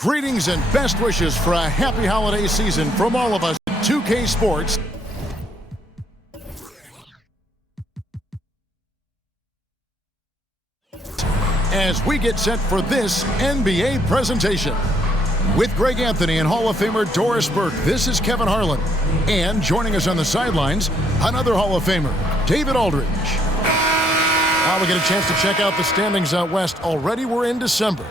Greetings and best wishes for a happy holiday season from all of us at 2K Sports. As we get set for this NBA presentation. With Greg Anthony and Hall of Famer Doris Burke, this is Kevin Harlan. And joining us on the sidelines, another Hall of Famer, David Aldridge. Now we get a chance to check out the standings out west. Already we're in December.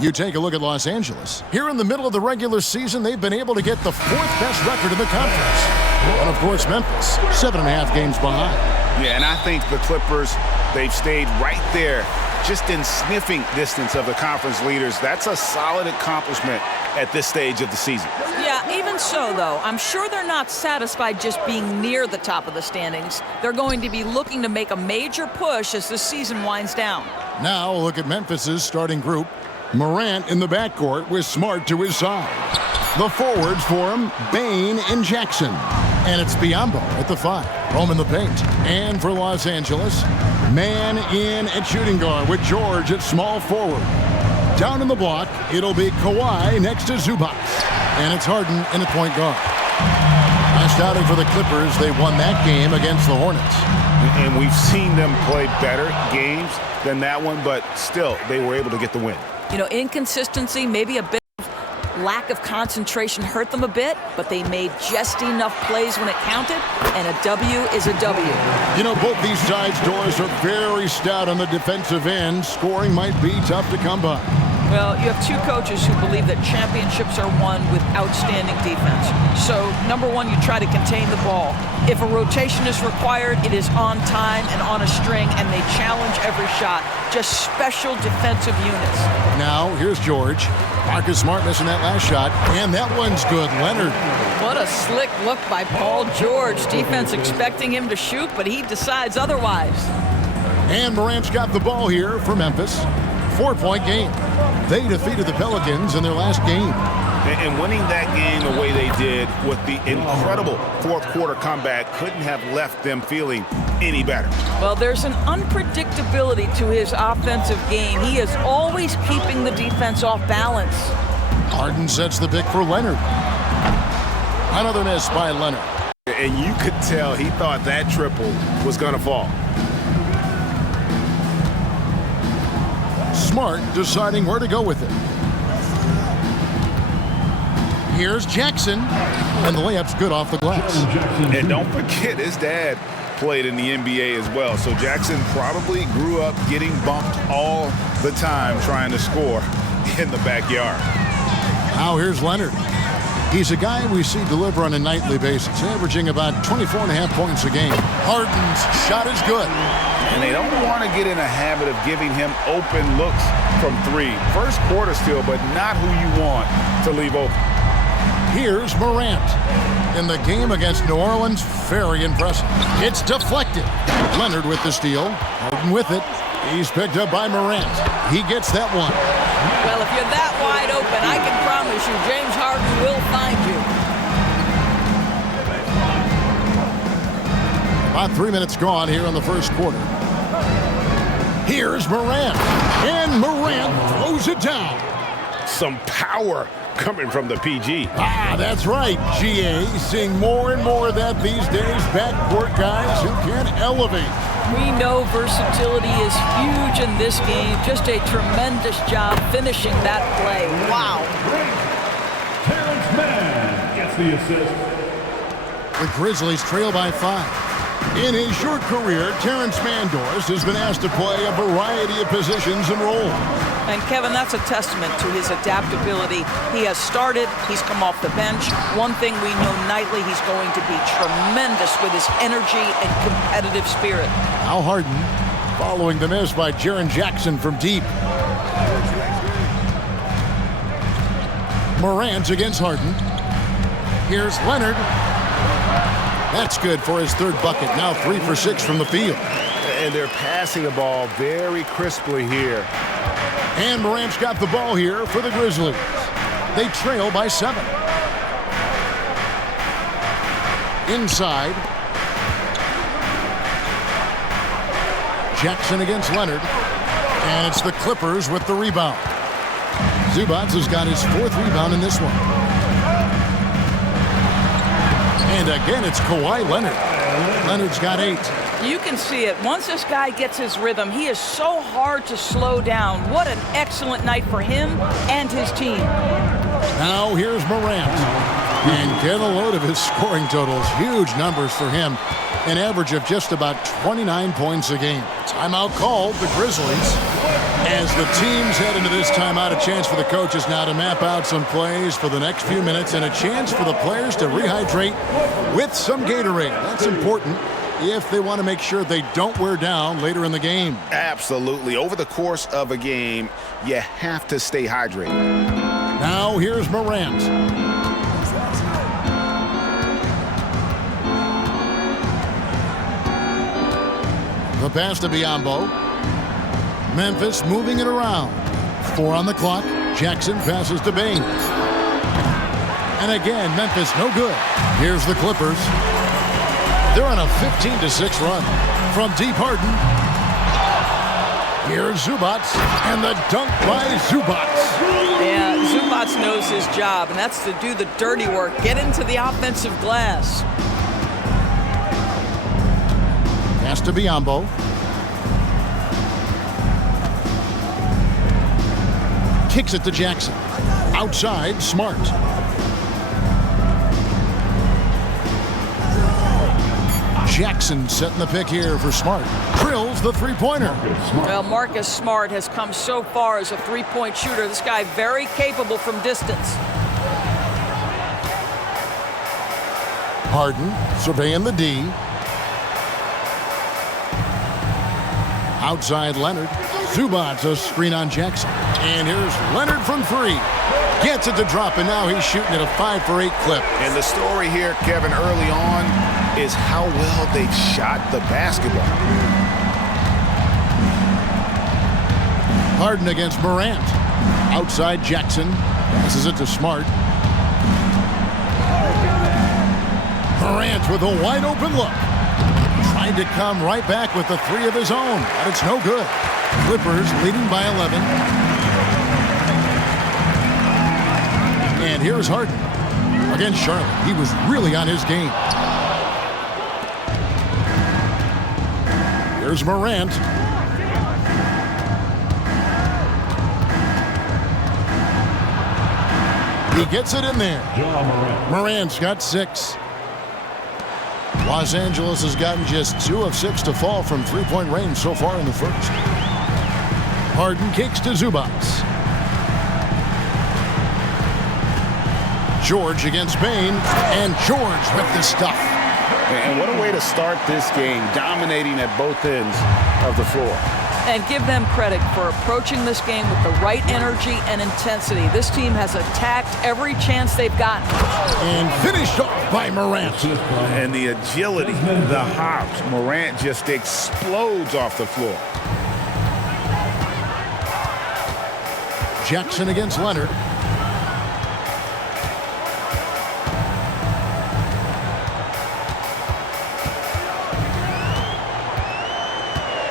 You take a look at Los Angeles. Here in the middle of the regular season, they've been able to get the fourth best record in the conference. And of course, Memphis, 7.5 games behind. Yeah, and I think the Clippers, they've stayed right there, just in sniffing distance of the conference leaders. That's a solid accomplishment at this stage of the season. Yeah, even so, though, I'm sure they're not satisfied just being near the top of the standings. They're going to be looking to make a major push as the season winds down. Now, look at Memphis's starting group. Morant in the backcourt with Smart to his side. The forwards for him, Bane and Jackson. And it's Biyombo at the 5. Rome in the paint. And for Los Angeles, man in at shooting guard with George at small forward. Down in the block, it'll be Kawhi next to Zubac. And it's Harden in at point guard. Last outing for the Clippers, they won that game against the Hornets. And we've seen them play better games than that one, but still, they were able to get the win. You know, inconsistency, maybe a bit of lack of concentration hurt them a bit, but they made just enough plays when it counted, and a W is a W. You know, both these sides, Doris, are very stout on the defensive end. Scoring might be tough to come by. Well, you have two coaches who believe that championships are won with outstanding defense. So, number one, you try to contain the ball. If a rotation is required, it is on time and on a string, and they challenge every shot. Just special defensive units. Now, here's George. Marcus Smart missing that last shot, and that one's good. Leonard. What a slick look by Paul George. Defense expecting him to shoot, but he decides otherwise. And Morant's got the ball here for Memphis. 4-point game. They defeated the Pelicans in their last game. And winning that game the way they did with the incredible fourth-quarter comeback couldn't have left them feeling any better. Well, there's an unpredictability to his offensive game. He is always keeping the defense off balance. Harden sets the pick for Leonard. Another miss by Leonard. And you could tell he thought that triple was going to fall. Smart deciding where to go with it. Here's Jackson, and the layup's good off the glass. And don't forget, his dad played in the NBA as well, so Jackson probably grew up getting bumped all the time trying to score in the backyard. Now here's Leonard. He's a guy we see deliver on a nightly basis, averaging about 24.5 points a game. Harden's shot is good. And they don't want to get in a habit of giving him open looks from three. First quarter still, but not who you want to leave open. Here's Morant. In the game against New Orleans, very impressive. It's deflected. Leonard with the steal. Harden with it. He's picked up by Morant. He gets that one. Well, if you're that wide open, I can promise you James Harden will find you. About 3 minutes gone here in the first quarter. Here's Morant. And Morant throws it down. Some power coming from the PG. Ah, that's right, GA. Seeing more and more of that these days. Backcourt guys who can elevate. We know versatility is huge in this game. Just a tremendous job finishing that play. Wow. Terrence Mann gets the assist. The Grizzlies trail by 5. In his short career, Terrence Mann has been asked to play a variety of positions and roles. And Kevin, that's a testament to his adaptability. He has started, he's come off the bench. One thing we know nightly, he's going to be tremendous with his energy and competitive spirit. Now Harden, following the miss by Jaren Jackson from deep. Morant against Harden. Here's Leonard. That's good for his third bucket. Now 3 for 6 from the field. And they're passing the ball very crisply here. And Morant's got the ball here for the Grizzlies. They trail by 7. Inside. Jackson against Leonard. And it's the Clippers with the rebound. Zubac has got his 4th rebound in this one. And again, it's Kawhi Leonard. Leonard's got 8. You can see it. Once this guy gets his rhythm, he is so hard to slow down. What an excellent night for him and his team. Now here's Morant. And get a load of his scoring totals. Huge numbers for him. An average of just about 29 points a game. Timeout called, the Grizzlies. As the teams head into this timeout, a chance for the coaches now to map out some plays for the next few minutes and a chance for the players to rehydrate with some Gatorade. That's important if they want to make sure they don't wear down later in the game. Absolutely. Over the course of a game, you have to stay hydrated. Now here's Morant. The pass to Biyombo. Memphis moving it around. 4 on the clock. Jackson passes to Bain. And again, Memphis no good. Here's the Clippers. They're on a 15-6 run. From deep, Harden. Here's Zubac. And the dunk by Zubac. Yeah, Zubac knows his job, and that's to do the dirty work. Get into the offensive glass. Pass to Biyombo. Kicks it to Jackson. Outside, Smart. Jackson setting the pick here for Smart. Drills the three-pointer. Well, Marcus Smart has come so far as a three-point shooter. This guy very capable from distance. Harden surveying the D. Outside Leonard. Zubac a screen on Jackson. And here's Leonard from 3. Gets it to drop, and now he's shooting at a 5 for 8 clip. And the story here, Kevin, early on is how well they've shot the basketball. Harden against Morant. Outside Jackson. Passes it to Smart. Morant with a wide open look. Trying to come right back with the 3 of his own, but it's no good. Clippers leading by 11. And here's Harden against Charlotte. He was really on his game. Here's Morant. He gets it in there. Morant's got 6. Los Angeles has gotten just 2 of 6 to fall from three-point range so far in the first. Harden kicks to Zubac. George against Bain, and George with the stuff. And what a way to start this game, dominating at both ends of the floor. And give them credit for approaching this game with the right energy and intensity. This team has attacked every chance they've gotten. And finished off by Morant. And the agility, the hops, Morant just explodes off the floor. Jackson against Leonard.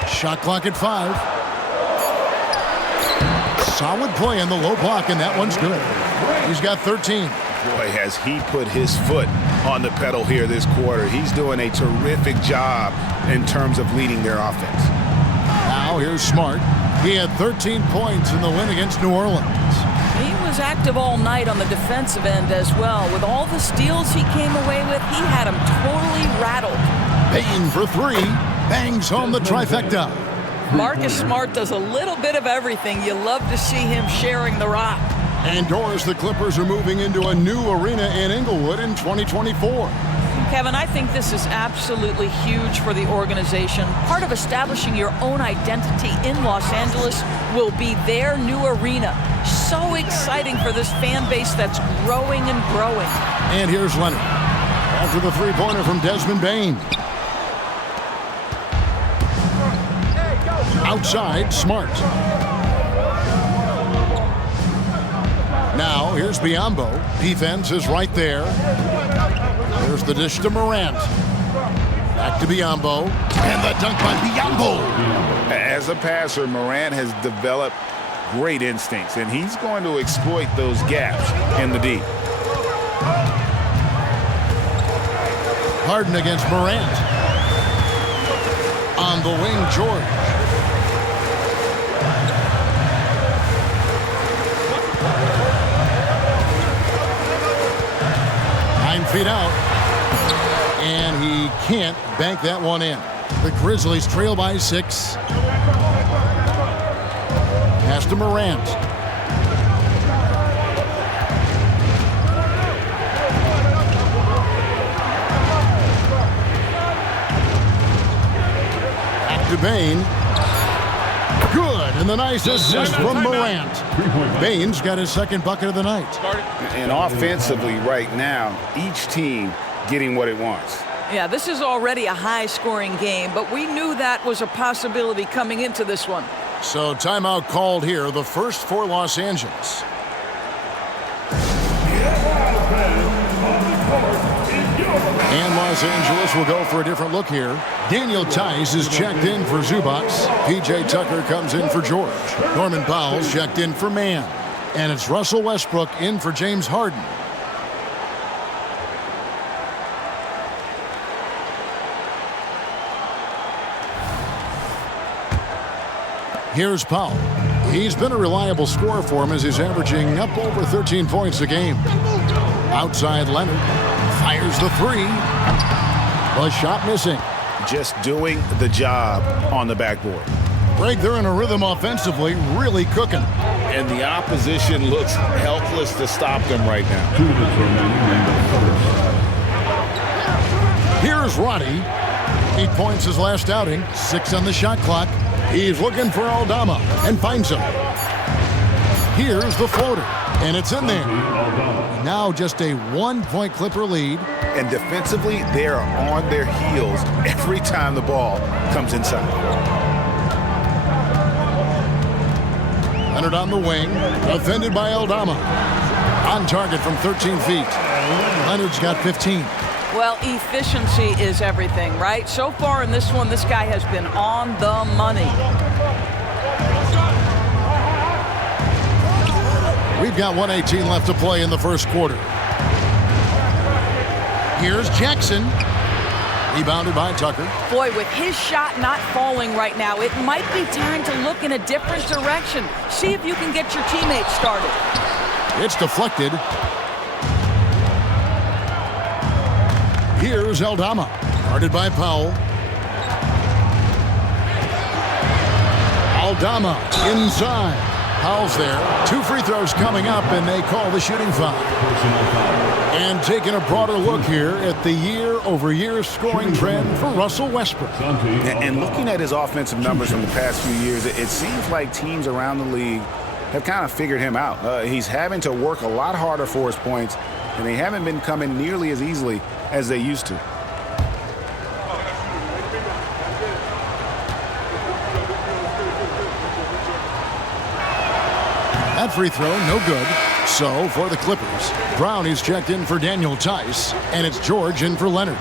Shot clock at 5. Solid play in the low block, and that one's good. He's got 13. Boy, has he put his foot on the pedal here this quarter. He's doing a terrific job in terms of leading their offense. Now here's Smart. He had 13 points in the win against New Orleans. He was active all night on the defensive end as well. With all the steals he came away with, he had him totally rattled. Bain for 3. Bangs home the trifecta. Marcus Smart does a little bit of everything. You love to see him sharing the rock. And Doris, the Clippers are moving into a new arena in Inglewood in 2024. Kevin, I think this is absolutely huge for the organization. Part of establishing your own identity in Los Angeles will be their new arena. So exciting for this fan base that's growing and growing. And here's Leonard. After the three-pointer from Desmond Bain. Outside, Smart. Now, here's Biyombo. Defense is right there. There's the dish to Morant. Back to Biyombo. And the dunk by Biyombo. As a passer, Morant has developed great instincts, and he's going to exploit those gaps in the D. Harden against Morant. On the wing, George. Feet out, and he can't bank that one in. The Grizzlies trail by 6. Pass to Morant. Back to Bane. Good, and the nice assist from Morant. Bane's got his second bucket of the night. And offensively right now, each team getting what it wants. Yeah, this is already a high-scoring game, but we knew that was a possibility coming into this one. So timeout called here, the first for Los Angeles. And Los Angeles will go for a different look here. Daniel Tice is checked in for Zubac. P.J. Tucker comes in for George. Norman Powell's checked in for Mann. And it's Russell Westbrook in for James Harden. Here's Powell. He's been a reliable scorer for him as he's averaging up over 13 points a game. Outside Leonard. Fires the three. The shot missing. Just doing the job on the backboard. Greg, they're in a rhythm offensively, really cooking. And the opposition looks helpless to stop them right now. Here's Roddy. 8 points his last outing. 6 on the shot clock. He's looking for Aldama and finds him. Here's the floater, and it's in there. Now just a 1-point Clipper lead. And defensively, they are on their heels every time the ball comes inside. Leonard on the wing, defended by Aldama. On target from 13 feet. Leonard's got 15. Well, efficiency is everything, right? So far in this one, this guy has been on the money. We've got 1:18 left to play in the first quarter. Here's Jackson. Rebounded by Tucker. Boy, with his shot not falling right now, it might be time to look in a different direction. See if you can get your teammates started. It's deflected. Here's Aldama. Guarded by Powell. Aldama inside. Powell's there. 2 free throws coming up, and they call the shooting foul. And taking a broader look here at the year-over-year scoring trend for Russell Westbrook. And looking at his offensive numbers from the past few years, it seems like teams around the league have kind of figured him out. He's having to work a lot harder for his points, and they haven't been coming nearly as easily as they used to. That free throw, no good. So, for the Clippers, Brown is checked in for Daniel Tice, and it's George in for Leonard.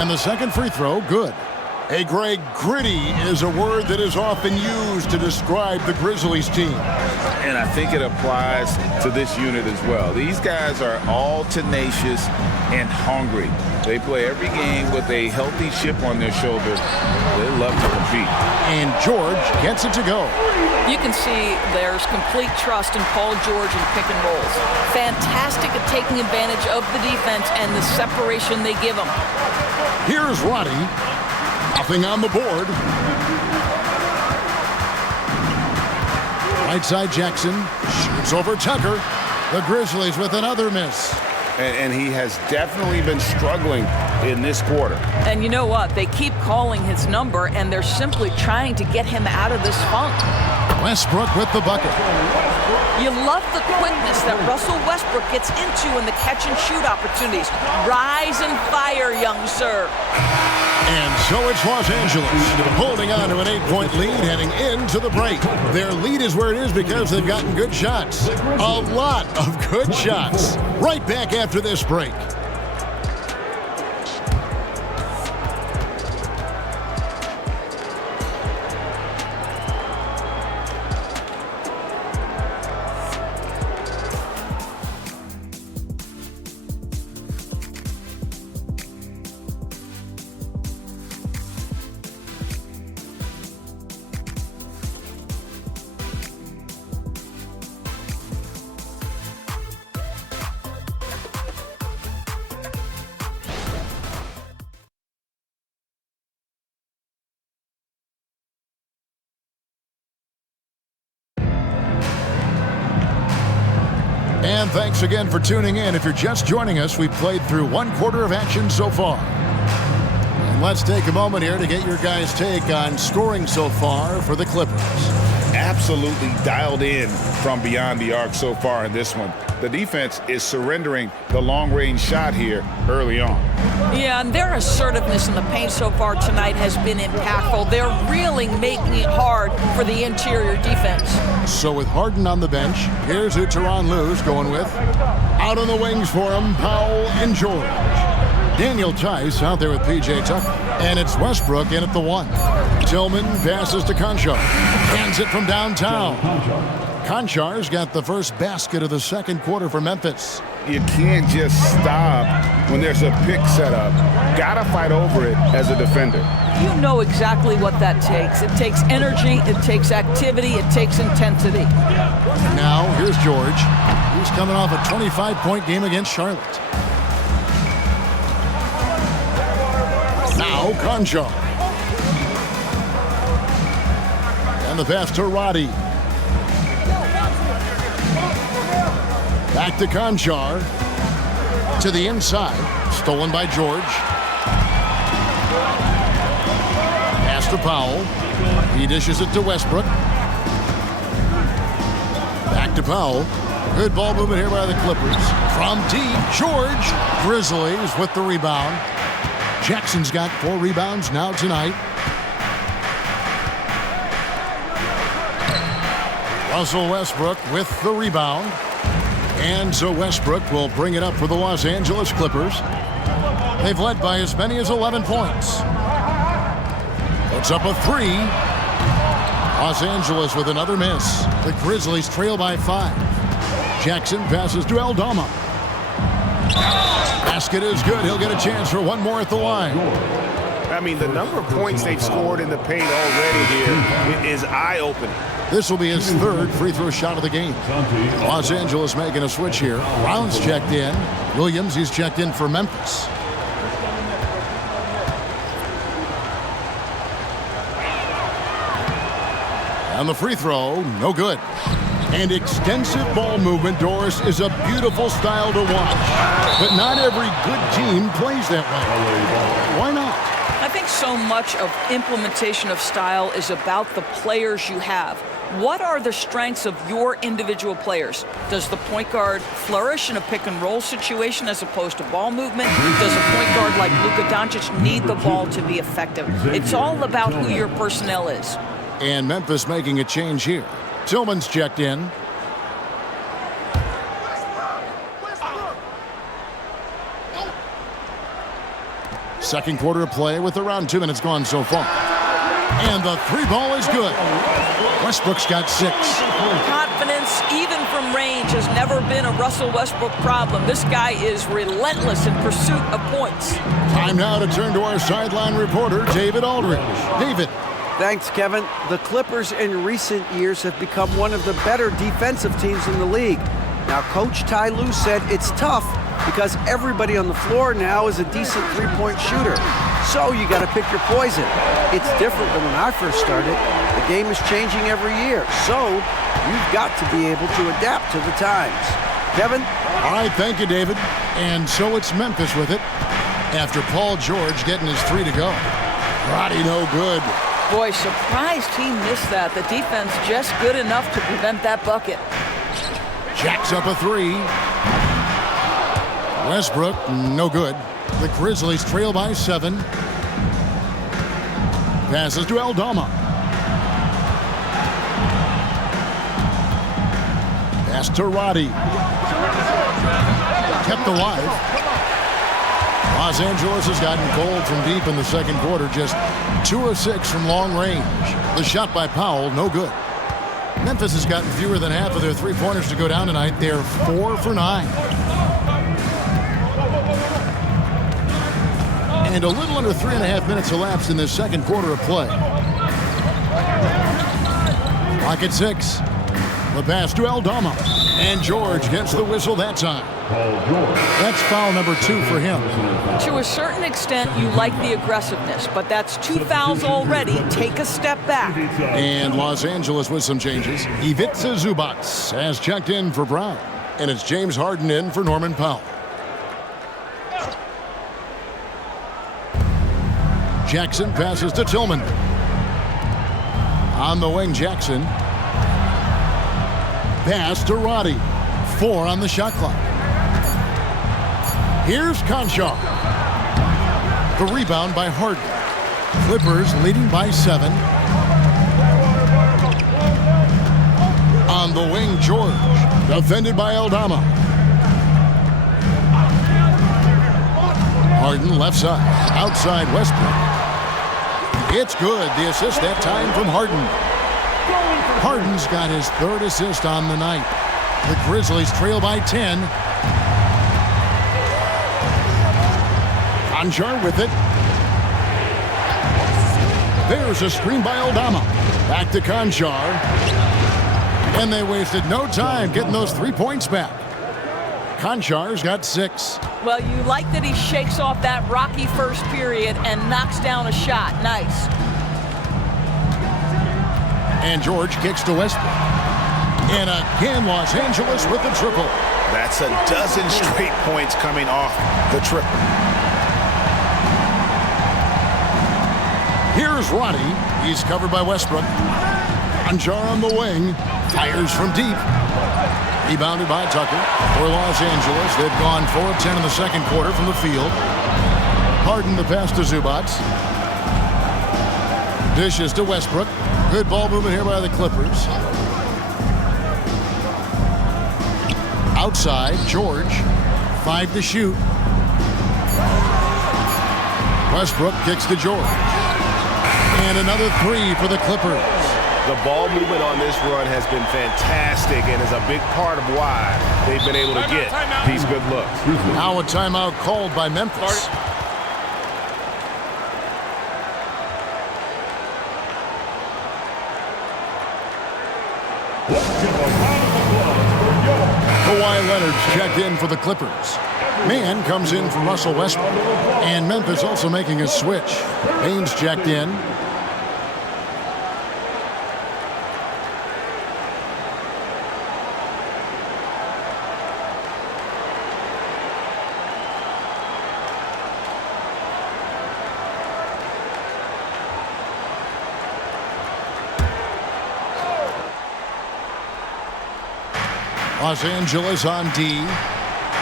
And the second free throw, good. Hey, Greg, gritty is a word that is often used to describe the Grizzlies team. And I think it applies to this unit as well. These guys are all tenacious and hungry. They play every game with a healthy chip on their shoulder. They love to compete. And George gets it to go. You can see there's complete trust in Paul George in pick and rolls. Fantastic at taking advantage of the defense and the separation they give them. Here's Roddy. Nothing on the board. Right side Jackson shoots over Tucker. The Grizzlies with another miss. And he has definitely been struggling in this quarter. And you know what? They keep calling his number, and they're simply trying to get him out of this funk. Westbrook with the bucket. You love the quickness that Russell Westbrook gets into in the catch-and-shoot opportunities. Rise and fire, young sir. And so it's Los Angeles holding on to an 8-point lead heading into the break. Their lead is where it is because they've gotten good shots. A lot of good shots. Right back after this break. And thanks again for tuning in. If you're just joining us, we've played through 1/4 of action so far. And let's take a moment here to get your guys' take on scoring so far for the Clippers. Absolutely dialed in from beyond the arc so far in this one. The defense is surrendering the long-range shot here early on. Yeah, and their assertiveness in the paint so far tonight has been impactful. They're really making it hard for the interior defense. So with Harden on the bench, here's who Tyronn Lue's going with. Out on the wings for him, Powell and George. Daniel Tice out there with P.J. Tucker. And it's Westbrook in at the 1. Tillman passes to Conchar. Hands it from downtown. Conchar's got the first basket of the second quarter for Memphis. You can't just stop when there's a pick set up. Gotta fight over it as a defender. You know exactly what that takes. It takes energy, it takes activity, it takes intensity. Now, here's George. He's coming off a 25-point game against Charlotte. Now, Conchar. And the pass to Roddy. Back to Conchar. To the inside. Stolen by George. Pass to Powell. He dishes it to Westbrook. Back to Powell. Good ball movement here by the Clippers. From deep, George. Grizzlies with the rebound. Jackson's got 4 rebounds now tonight. Russell Westbrook with the rebound. And so Westbrook will bring it up for the Los Angeles Clippers. They've led by as many as 11 points. Puts up a 3. Los Angeles with another miss. The Grizzlies trail by 5. Jackson passes to Aldama. Basket is good. He'll get a chance for one more at the line. I mean, the number of points they've scored in the paint already here is eye-opening. This will be his 3rd free throw shot of the game. Los Angeles making a switch here. Brown's checked in. Williams, he's checked in for Memphis. And the free throw, no good. And extensive ball movement, Doris, is a beautiful style to watch. But not every good team plays that way. Why not? I think so much of implementation of style is about the players you have. What are the strengths of your individual players? Does the point guard flourish in a pick-and-roll situation as opposed to ball movement? Does a point guard like Luka Doncic need the ball to be effective? It's all about who your personnel is. And Memphis making a change here. Tillman's checked in. Second quarter of play with around 2 minutes gone so far. And the 3 ball is good. Westbrook's got 6. Confidence, even from range, has never been a Russell Westbrook problem. This guy is relentless in pursuit of points. Time now to turn to our sideline reporter, David Aldridge. David. Thanks, Kevin. The Clippers in recent years have become one of the better defensive teams in the league. Now, Coach Ty Lue said it's tough because everybody on the floor now is a decent three-point shooter. So you got to pick your poison. It's different than when I first started. The game is changing every year. So you've got to be able to adapt to the times. Kevin? All right, thank you, David. And so it's Memphis with it after Paul George getting his 3 to go. Roddy no good. Boy, surprised he missed that. The defense just good enough to prevent that bucket. Jacks up a three. Westbrook, no good. The Grizzlies trail by 7. Passes to Aldama. Pass to Roddy. Kept alive. Los Angeles has gotten cold from deep in the second quarter. Just 2 of 6 from long range. The shot by Powell, no good. Memphis has gotten fewer than half of their three-pointers to go down tonight. They're 4 for 9. And a little under 3.5 minutes elapsed in this second quarter of play. Clock at 6. The pass to Aldama. And George gets the whistle that time. That's foul number 2 for him. To a certain extent, you like the aggressiveness, but that's 2 fouls already. Take a step back. And Los Angeles with some changes. Ivica Zubac has checked in for Brown. And it's James Harden in for Norman Powell. Jackson passes to Tillman. On the wing, Jackson. Pass to Roddy. 4 on the shot clock. Here's Conchar. The rebound by Harden. Clippers leading by 7. On the wing, George. Defended by Aldama. Harden left side. Outside Westbrook. It's good. The assist that time from Harden. Harden's got his 3rd assist on the night. The Grizzlies trail by 10. Conchar with it. There's a screen by Aldama. Back to Conchar. And they wasted no time getting those 3 points back. Conchar's got 6. Well, you like that he shakes off that rocky first period and knocks down a shot. Nice. And George kicks to Westbrook. And again, Los Angeles with the triple. That's a dozen straight points coming off the triple. Here's Roddy. He's covered by Westbrook. Conchar on the wing. Fires from deep. Rebounded by Tucker. For Los Angeles, they've gone 4 of 10 in the second quarter from the field. Harden the pass to Zubac. Dishes to Westbrook. Good ball movement here by the Clippers. Outside, George. 5 to shoot. Westbrook kicks to George. And another 3 for the Clippers. The ball movement on this run has been fantastic and is a big part of why they've been able to get these good looks. Now a timeout called by Memphis. Kawhi Leonard's checked in for the Clippers. Mann comes in for Russell Westbrook. And Memphis also making a switch. Baines checked in. Los Angeles on D.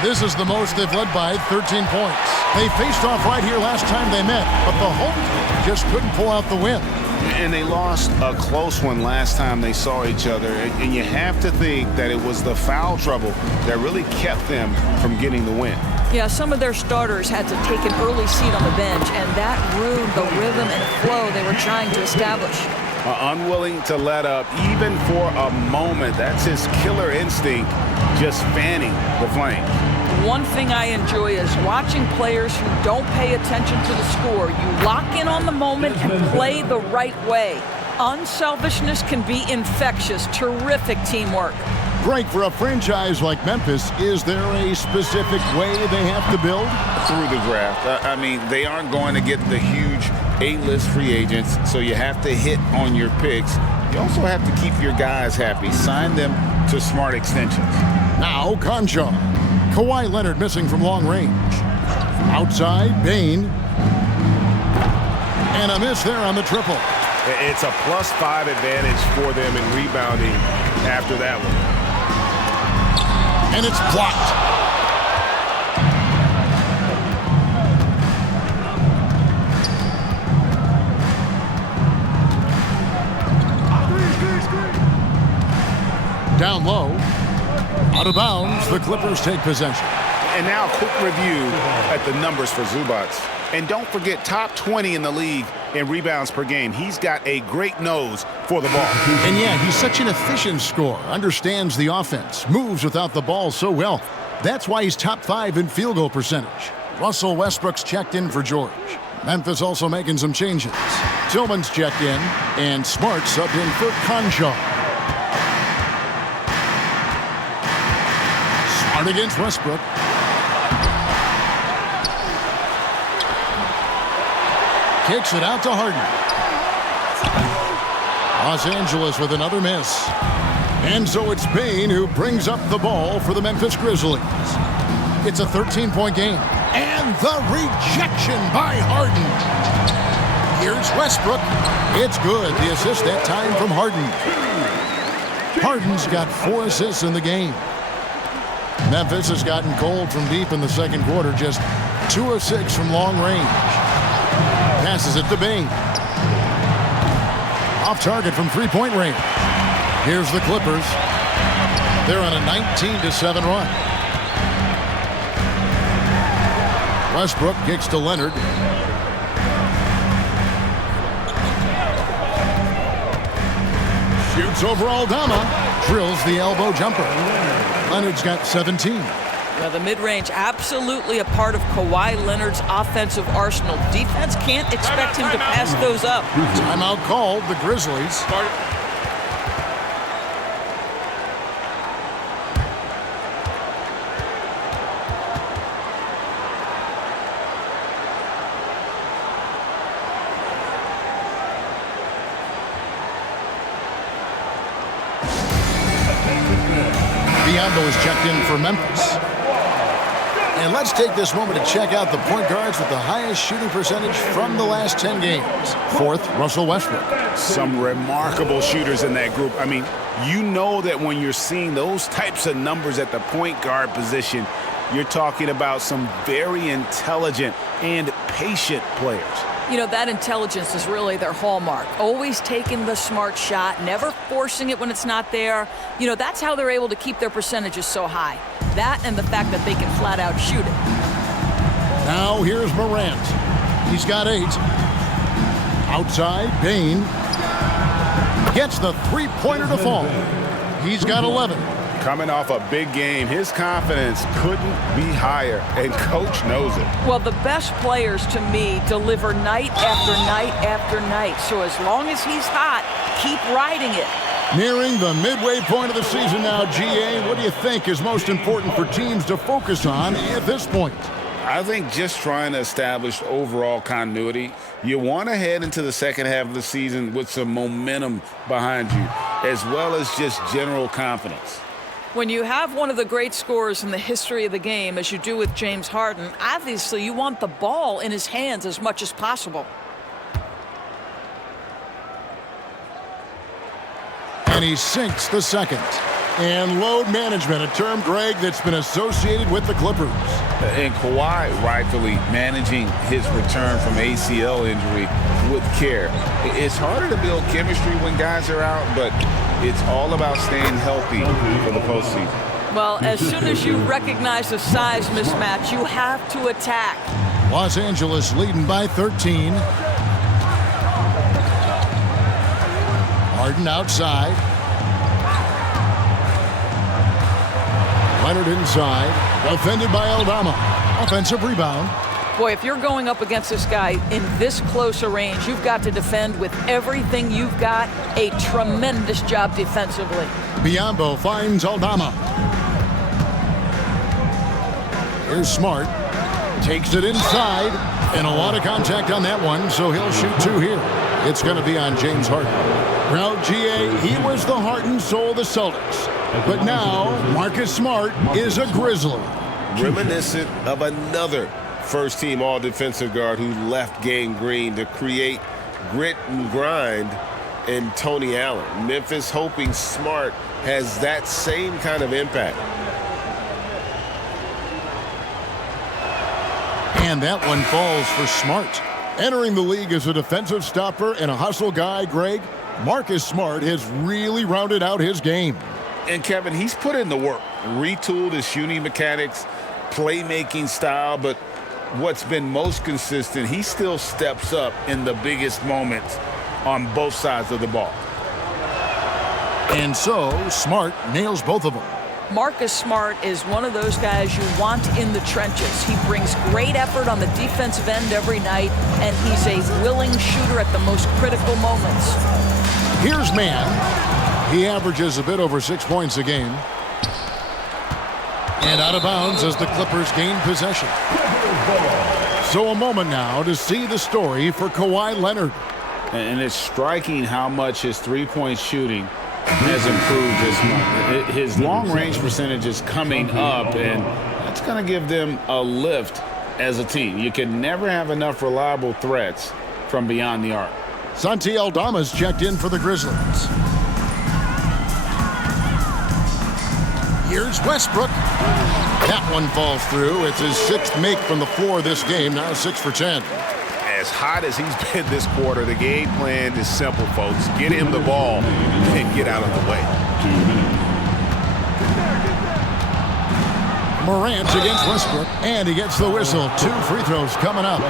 This is the most they've led by 13 points. They faced off right here last time they met, but the home team just couldn't pull out the win. And they lost a close one last time they saw each other. And you have to think that it was the foul trouble that really kept them from getting the win. Yeah, some of their starters had to take an early seat on the bench, and that ruined the rhythm and flow they were trying to establish. Unwilling to let up even for a moment. That's his killer instinct, just fanning the flame. One thing I enjoy is watching players who don't pay attention to the score. You lock in on the moment and play the right way. Unselfishness can be infectious. Terrific teamwork. Greg, for a franchise like Memphis, is there a specific way they have to build? Through the draft. I mean, they aren't going to get the huge A-list free agents, so you have to hit on your picks. You also have to keep your guys happy. Sign them to smart extensions. Now, Conchar. Kawhi Leonard missing from long range. Outside, Bane. And a miss there on the triple. It's a +5 advantage for them in rebounding after that one. And it's blocked. Down low. Out of bounds. The Clippers take possession. And now a quick review at the numbers for Zubac. And don't forget, top 20 in the league in rebounds per game. He's got a great nose for the ball. And yeah, he's such an efficient scorer. Understands the offense. Moves without the ball so well. That's why he's top 5 in field goal percentage. Russell Westbrook's checked in for George. Memphis also making some changes. Tillman's checked in, and Smart subbed in for Conchar. Smart against Westbrook. Kicks it out to Harden. Los Angeles with another miss. And so it's Bane who brings up the ball for the Memphis Grizzlies. It's a 13-point game. And the rejection by Harden. Here's Westbrook. It's good. The assist that time from Harden. Harden's got 4 assists in the game. Memphis has gotten cold from deep in the second quarter. Just 2 of 6 from long range. Passes it to Bane. Off target from three-point range. Here's the Clippers. They're on a 19-7 run. Westbrook kicks to Leonard. Shoots over Aldama. Drills the elbow jumper. Leonard's got 17. Now the mid-range, absolutely a part of Kawhi Leonard's offensive arsenal. Defense can't expect him to pass those up. Timeout called, the Grizzlies. Biombo is checked in for Memphis. And let's take this moment to check out the point guards with the highest shooting percentage from the last 10 games. Fourth, Russell Westbrook. Some remarkable shooters in that group. I mean, you know that when you're seeing those types of numbers at the point guard position, you're talking about some very intelligent and patient players. You know, that intelligence is really their hallmark. Always taking the smart shot, never forcing it when it's not there. You know, that's how they're able to keep their percentages so high. That and the fact that they can flat out shoot it. Now here's Morant. He's got 8. Outside, Bane gets the three-pointer to fall. He's got 11. Coming off a big game, his confidence couldn't be higher, and coach knows it. Well, the best players, to me, deliver night after night after night. So as long as he's hot, keep riding it. Nearing the midway point of the season now, GA, what do you think is most important for teams to focus on at this point? I think just trying to establish overall continuity. You want to head into the second half of the season with some momentum behind you, as well as just general confidence. When you have one of the great scorers in the history of the game, as you do with James Harden, obviously you want the ball in his hands as much as possible. And he sinks the second. And load management, a term, Greg, that's been associated with the Clippers. And Kawhi rightfully managing his return from ACL injury with care. It's harder to build chemistry when guys are out, but it's all about staying healthy for the postseason. Well, as soon as you recognize the size mismatch, you have to attack. Los Angeles leading by 13. Harden outside. Leonard inside. Defended by Aldama. Offensive rebound. Boy, if you're going up against this guy in this close a range, you've got to defend with everything you've got. A tremendous job defensively. Biombo finds Aldama. Here's Smart. Takes it inside. And a lot of contact on that one, so he'll shoot 2 here. It's going to be on James Harden. Well, GA, he was the heart and soul of the Celtics. But now, Marcus Smart is a Grizzly. Reminiscent of another first-team all-defensive guard who left Gang Green to create grit and grind in Tony Allen. Memphis hoping Smart has that same kind of impact. And that one falls for Smart. Entering the league as a defensive stopper and a hustle guy, Greg, Marcus Smart has really rounded out his game. And Kevin, he's put in the work, retooled his shooting mechanics, playmaking style, but what's been most consistent, he still steps up in the biggest moments on both sides of the ball. And so, Smart nails both of them. Marcus Smart is one of those guys you want in the trenches. He brings great effort on the defensive end every night, and he's a willing shooter at the most critical moments. Here's Mann. He averages a bit over 6 points a game. And out of bounds as the Clippers gain possession. So a moment now to see the story for Kawhi Leonard. And it's striking how much his three-point shooting has improved this month. His long-range percentage is coming up, and that's going to give them a lift as a team. You can never have enough reliable threats from beyond the arc. Santi Aldama's checked in for the Grizzlies. Here's Westbrook. That one falls through. It's his 6th make from the floor this game, now 6 for 10. As hot as he's been this quarter, the game plan is simple, folks. Get him the ball and get out of the way. Morant against Westbrook, and he gets the whistle. 2 free throws coming up.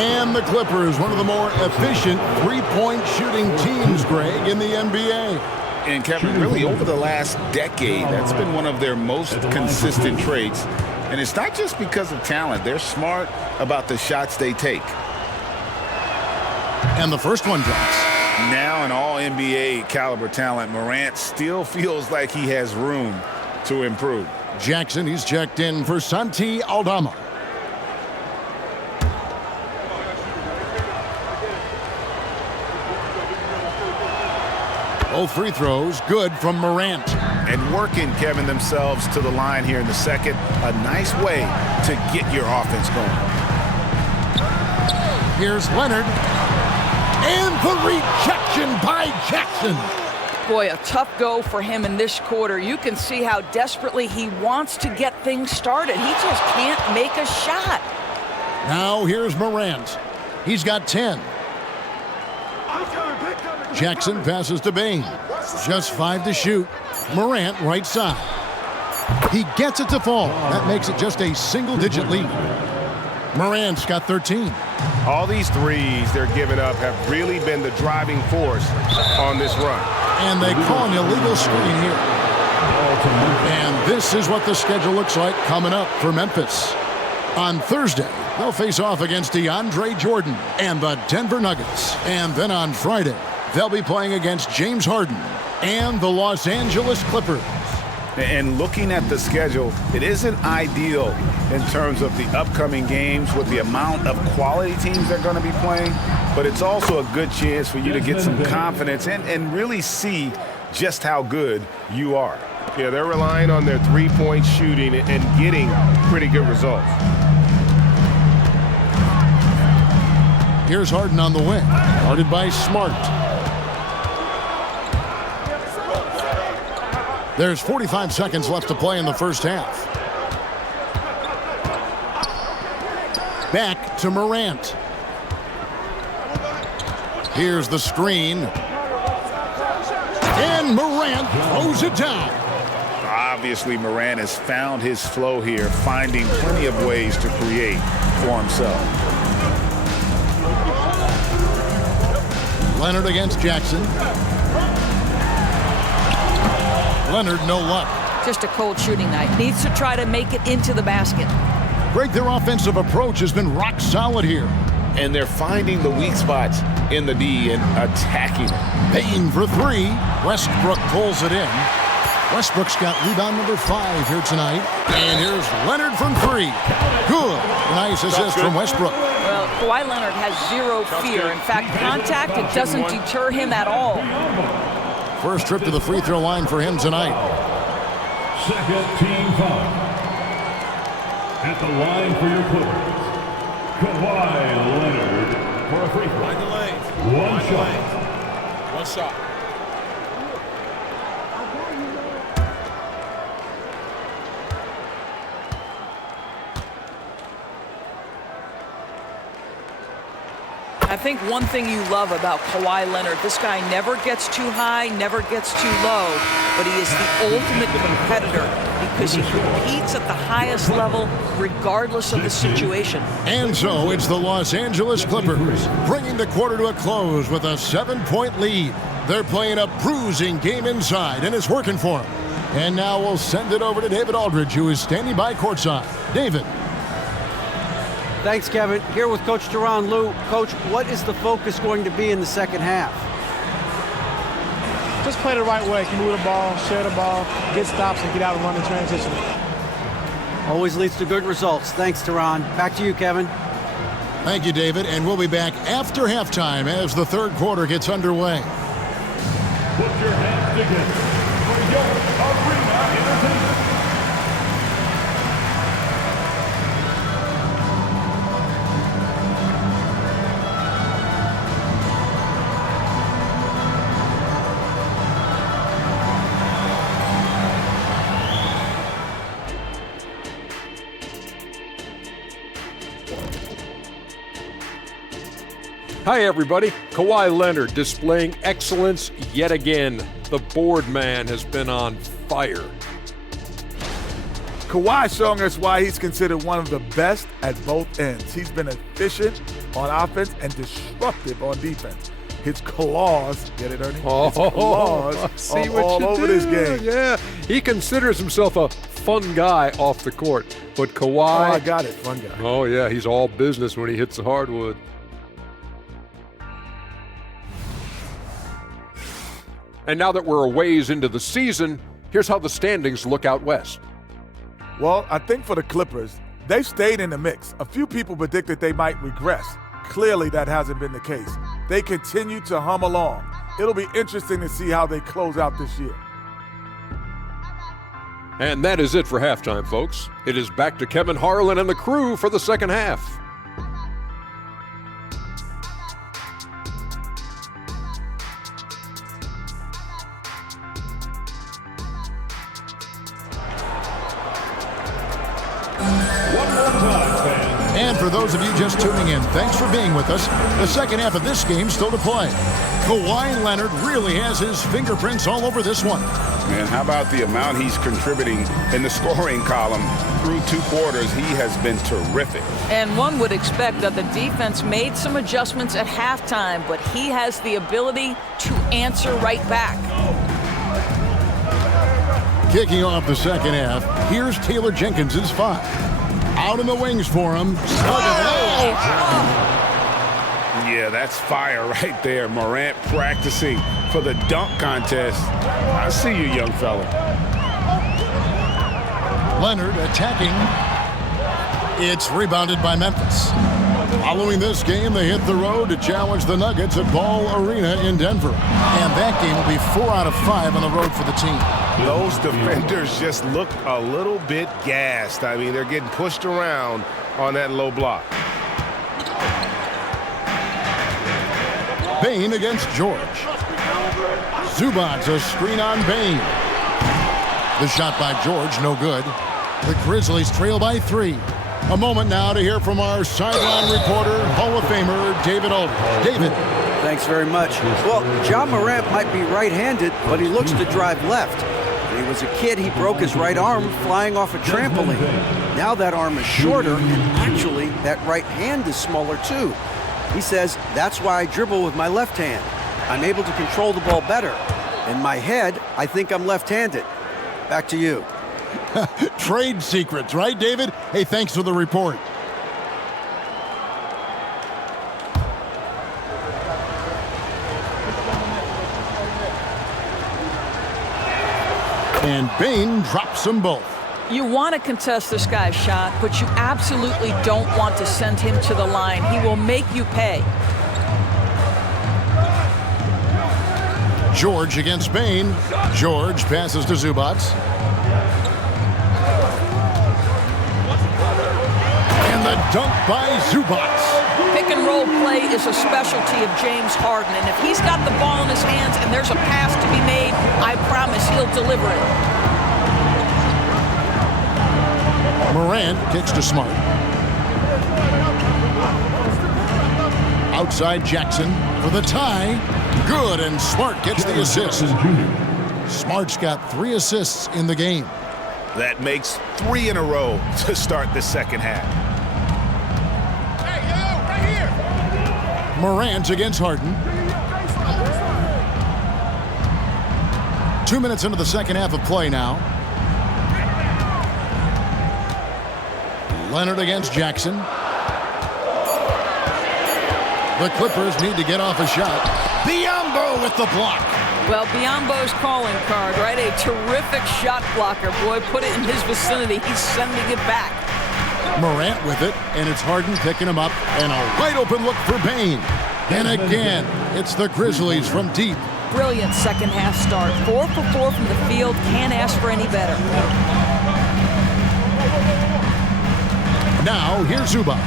And the Clippers, one of the more efficient three-point shooting teams, Greg, in the NBA. And Kevin, really over the last decade, that's been one of their most consistent traits. And it's not just because of talent. They're smart about the shots they take. And the first one drops. Now an all-NBA caliber talent, Morant still feels like he has room to improve. Jackson, he's checked in for Santi Aldama. Both free throws good from Morant. And working, Kevin, themselves to the line here in the second. A nice way to get your offense going. Here's Leonard. And the rejection by Jackson. Boy, a tough go for him in this quarter. You can see how desperately he wants to get things started. He just can't make a shot. Now here's Morant. He's got 10. Jackson passes to Bain. Just 5 to shoot. Morant right side. He gets it to fall. That makes it just a single-digit lead. Morant's got 13. All these threes they're giving up have really been the driving force on this run. And they call an illegal screen here. And this is what the schedule looks like coming up for Memphis. On Thursday, they'll face off against DeAndre Jordan and the Denver Nuggets. And then on Friday, they'll be playing against James Harden and the Los Angeles Clippers. And looking at the schedule, it isn't ideal in terms of the upcoming games with the amount of quality teams they're going to be playing, but it's also a good chance for you to get some confidence and really see just how good you are. Yeah, they're relying on their three-point shooting and getting pretty good results. Here's Harden on the wing, guarded by Smart. There's 45 seconds left to play in the first half. Back to Morant. Here's the screen. And Morant throws it down. Obviously, Morant has found his flow here, finding plenty of ways to create for himself. Leonard against Jackson. Leonard, no luck. Just a cold shooting night. Needs to try to make it into the basket. Greg, their offensive approach has been rock solid here. And they're finding the weak spots in the D and attacking it. Bain for 3. Westbrook pulls it in. Westbrook's got rebound number 5 here tonight. And here's Leonard from 3. Good. Nice assist from Westbrook. Well, Kawhi Leonard has zero fear. In fact, contact, it doesn't deter him at all. First trip to the free throw line for him tonight. Second team foul. At the line for your Clippers, Kawhi Leonard for a free throw. One shot. One shot. I think one thing you love about Kawhi Leonard, this guy never gets too high, never gets too low, but he is the ultimate competitor because he competes at the highest level regardless of the situation. And so it's the Los Angeles Clippers bringing the quarter to a close with a 7-point lead. They're playing a bruising game inside, and it's working for them. And now we'll send it over to David Aldridge, who is standing by courtside. David. Thanks, Kevin. Here with Coach Tyronn Lue. Coach, what is the focus going to be in the second half? Just play the right way. Move the ball, share the ball, get stops, and get out and run in transition. Always leads to good results. Thanks, Tyronn. Back to you, Kevin. Thank you, David. And we'll be back after halftime as the third quarter gets underway. Put your hands together for your arena entertainment. Hi, everybody. Kawhi Leonard displaying excellence yet again. The board man has been on fire. Kawhi showing us why he's considered one of the best at both ends. He's been efficient on offense and disruptive on defense. His claws, get it, Ernie? Oh, his claws see are what all you over did. this game. Yeah, he considers himself a fun guy off the court. But Kawhi... Oh, I got it, fun guy. Oh, yeah, he's all business when he hits the hardwood. And now that we're a ways into the season, here's how the standings look out west. Well, I think for the Clippers, they've stayed in the mix. A few people predicted they might regress. Clearly, that hasn't been the case. They continue to hum along. It'll be interesting to see how they close out this year. And that is it for halftime, folks. It is back to Kevin Harlan and the crew for the second half. And for those of you just tuning in, thanks for being with us. The second half of this game still to play. Kawhi Leonard really has his fingerprints all over this one. Man, how about the amount he's contributing in the scoring column through 2 quarters? He has been terrific. And one would expect that the defense made some adjustments at halftime, but he has the ability to answer right back. Kicking off the second half, here's Taylor Jenkins' 5. Out in the wings for him. Yeah, that's fire right there. Morant practicing for the dunk contest. I see you, young fella. Leonard attacking. It's rebounded by Memphis. Following this game, they hit the road to challenge the Nuggets at Ball Arena in Denver. And that game will be 4 out of 5 on the road for the team. Those defenders just look a little bit gassed. I mean, they're getting pushed around on that low block. Bane against George. Zubac, a screen on Bane. The shot by George, no good. The Grizzlies trail by 3. A moment now to hear from our sideline reporter, Hall of Famer David Aldridge. David. Thanks very much. Well, John Morant might be right-handed, but he looks to drive left. When he was a kid, he broke his right arm flying off a trampoline. Now that arm is shorter, and actually, that right hand is smaller too. He says, that's why I dribble with my left hand. I'm able to control the ball better. In my head, I think I'm left-handed. Back to you. Trade secrets, right, David? Hey, thanks for the report. And Bane drops them both. You want to contest this guy's shot, but you absolutely don't want to send him to the line. He will make you pay. George against Bane. George passes to Zubac. And the dunk by Zubac. Pick and roll play is a specialty of James Harden, and if he's got the ball in his hands and there's a pass to be made, I promise he'll deliver it. Morant kicks to Smart. Outside Jackson for the tie. Good, and Smart gets the assist. Smart's got 3 assists in the game. That makes 3 in a row to start the second half. Hey, right here. Morant against Harden. 2 minutes into the second half of play now. Leonard against Jackson. The Clippers need to get off a shot. Biyombo with the block. Well, Biyombo's calling card, right? A terrific shot blocker. Boy, put it in his vicinity. He's sending it back. Morant with it, and it's Harden picking him up, and a wide open look for Bane. And again, it's the Grizzlies from deep. Brilliant second half start. 4 for 4 from the field. Can't ask for any better. Now, here's Zubac.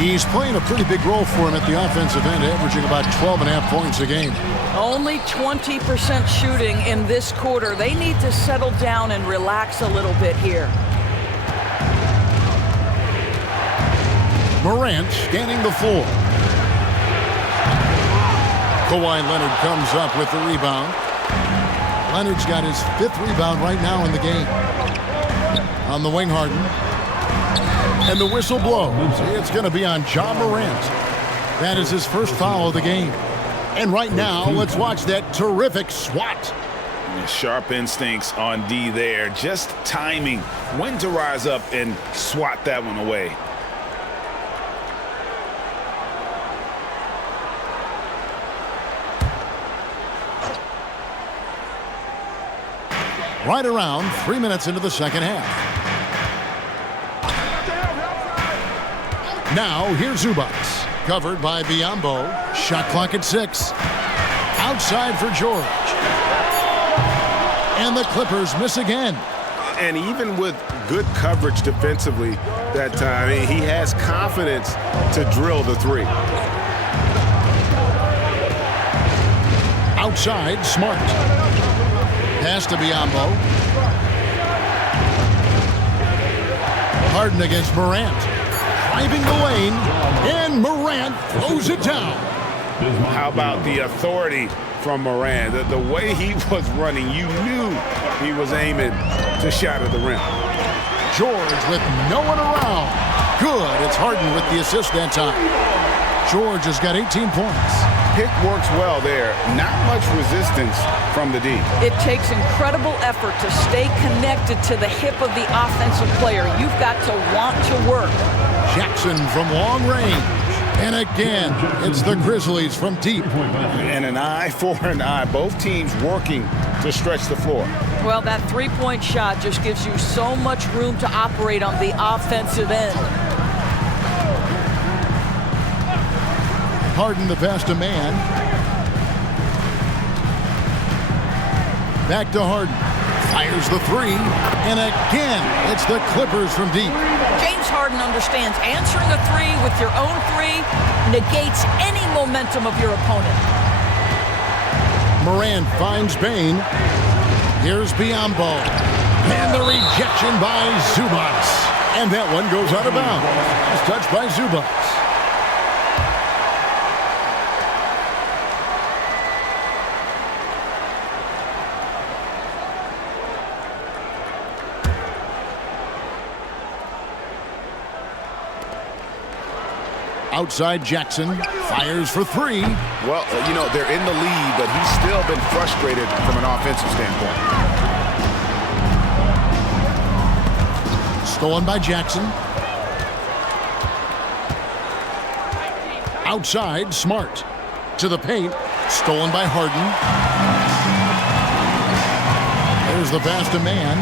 He's playing a pretty big role for him at the offensive end, averaging about 12.5 points a game. Only 20% shooting in this quarter. They need to settle down and relax a little bit here. Morant scanning the floor. Kawhi Leonard comes up with the rebound. Leonard's got his 5th rebound right now in the game. On the wing, Harden. And the whistle blows. It's going to be on Ja Morant. That is his first foul of the game. And right now, let's watch that terrific swat. Sharp instincts on D there. Just timing when to rise up and swat that one away. Right around 3 minutes into the second half. Now, here's Zubac. Covered by Biyombo. Shot clock at 6. Outside for George. And the Clippers miss again. And even with good coverage defensively that time, he has confidence to drill the 3. Outside, Smart. Pass to Biyombo. Harden against Morant. Driving the lane, and Morant throws it down. How about the authority from Morant? The way he was running, you knew he was aiming to shatter the rim. George with no one around. Good. It's Harden with the assist that time. George has got 18 points. Pick works well there. Not much resistance from the D. It takes incredible effort to stay connected to the hip of the offensive player. You've got to want to work. Jackson from long range. And again, it's the Grizzlies from deep. And an eye for an eye. Both teams working to stretch the floor. Well, that three-point shot just gives you so much room to operate on the offensive end. Harden the pass to man. Back to Harden. Fires the 3. And again, it's the Clippers from deep. James Harden understands answering a 3 with your own 3 negates any momentum of your opponent. Morant finds Bane. Here's Biyombo. And the rejection by Zubac. And that one goes out of bounds. It's touched by Zubac. Outside Jackson, fires for 3. Well, you know, they're in the lead, but he's still been frustrated from an offensive standpoint. Stolen by Jackson. Outside, Smart. To the paint, stolen by Harden. There's the pass to man.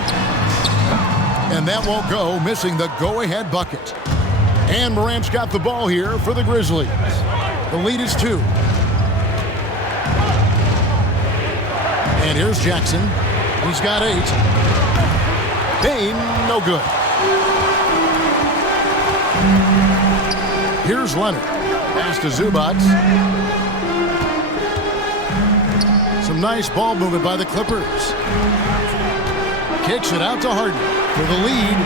And that won't go, missing the go-ahead bucket. And Morant's got the ball here for the Grizzlies. The lead is 2. And here's Jackson. He's got 8. Bane, no good. Here's Leonard. Pass to Zubac. Some nice ball movement by the Clippers. Kicks it out to Harden for the lead.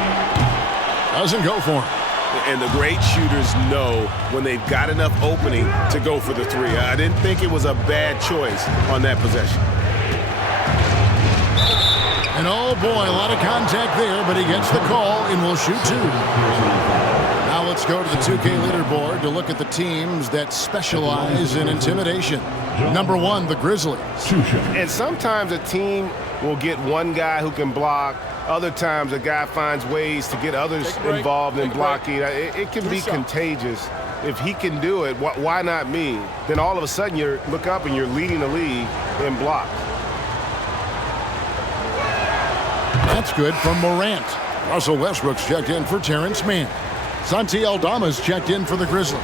Doesn't go for him. And the great shooters know when they've got enough opening to go for the three. I didn't think it was a bad choice on that possession. And oh boy, a lot of contact there, but he gets the call and will shoot two. Now let's go to the 2K leaderboard to look at the teams that specialize in intimidation. Number 1, the Grizzlies. And sometimes a team will get one guy who can block. Other times a guy finds ways to get others involved in blocking. It can be contagious. If he can do it, why not me? Then all of a sudden you look up and you're leading the league in blocks. That's good from Morant. Russell Westbrook's checked in for Terrence Mann. Santi Aldama's checked in for the Grizzlies.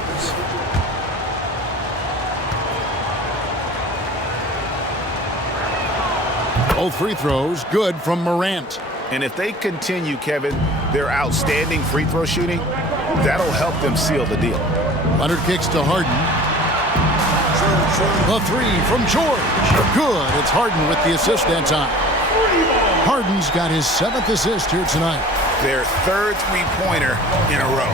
Both free throws good from Morant. And if they continue, Kevin, their outstanding free throw shooting, that'll help them seal the deal. Leonard kicks to Harden. The three from George. Good. It's Harden with the assist that time. Harden's got his 7th assist here tonight. Their 3rd three-pointer in a row.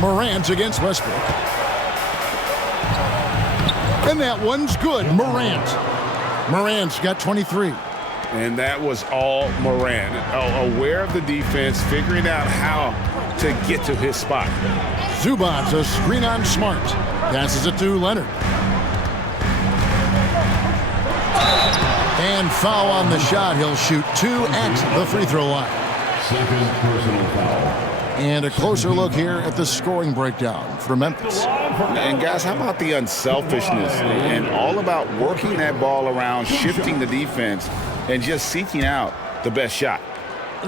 Morant against Westbrook. And that one's good. Morant's got 23. And that was all Morant. Aware of the defense, figuring out how to get to his spot. Zubac's a screen on Smart. Passes it to Leonard. And foul on the shot. He'll shoot 2 at the free throw line. Second personal foul. And a closer look here at the scoring breakdown for Memphis. And guys, how about the unselfishness and all about working that ball around, shifting the defense, and just seeking out the best shot.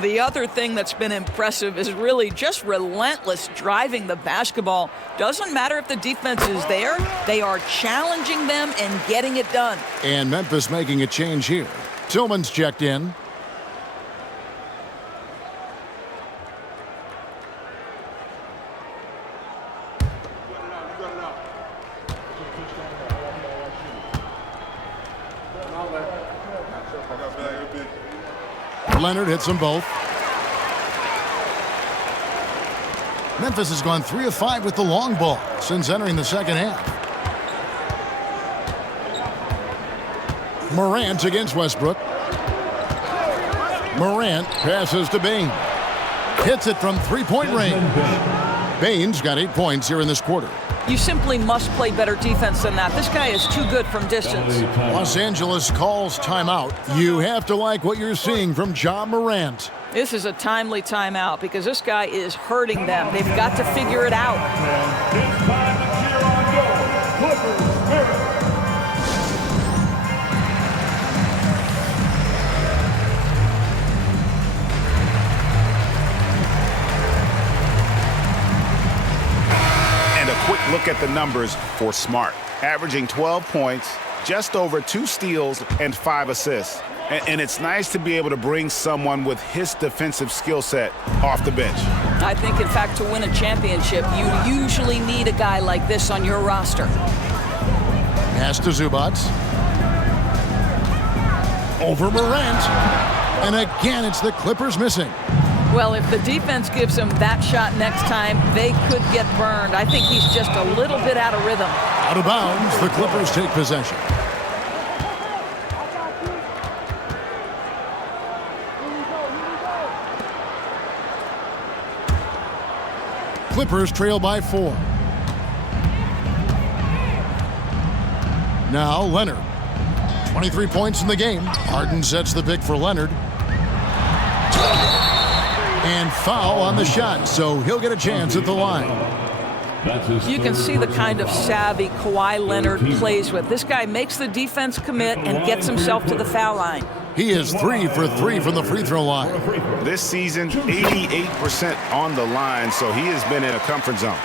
The other thing that's been impressive is really just relentless driving the basketball. Doesn't matter if the defense is there, they are challenging them and getting it done. And Memphis making a change here. Tillman's checked in. Leonard hits them both. Memphis has gone 3 of 5 with the long ball since entering the second half. Morant against Westbrook. Morant passes to Bain. Hits it from three-point range. Bain's got 8 points here in this quarter. You simply must play better defense than that. This guy is too good from distance. Los Angeles calls timeout. You have to like what you're seeing from Ja Morant. This is a timely timeout because this guy is hurting them. They've got to figure it out. It's time to cheer on goal. Clippers Spirit. Quick look at the numbers for Smart. Averaging 12 points, just over 2 steals, and 5 assists. And it's nice to be able to bring someone with his defensive skill set off the bench. I think, in fact, to win a championship, you usually need a guy like this on your roster. Pass to Zubac. Over Morant. And again, it's the Clippers missing. Well, if the defense gives him that shot next time, they could get burned. I think he's just a little bit out of rhythm. Out of bounds, the Clippers take possession. Clippers trail by 4. Now Leonard. 23 points in the game. Harden sets the pick for Leonard. And foul on the shot, so he'll get a chance at the line. You can see the kind of savvy Kawhi Leonard plays with. This guy makes the defense commit and gets himself to the foul line. He is 3 for 3 from the free throw line. This season, 88% on the line, so he has been in a comfort zone.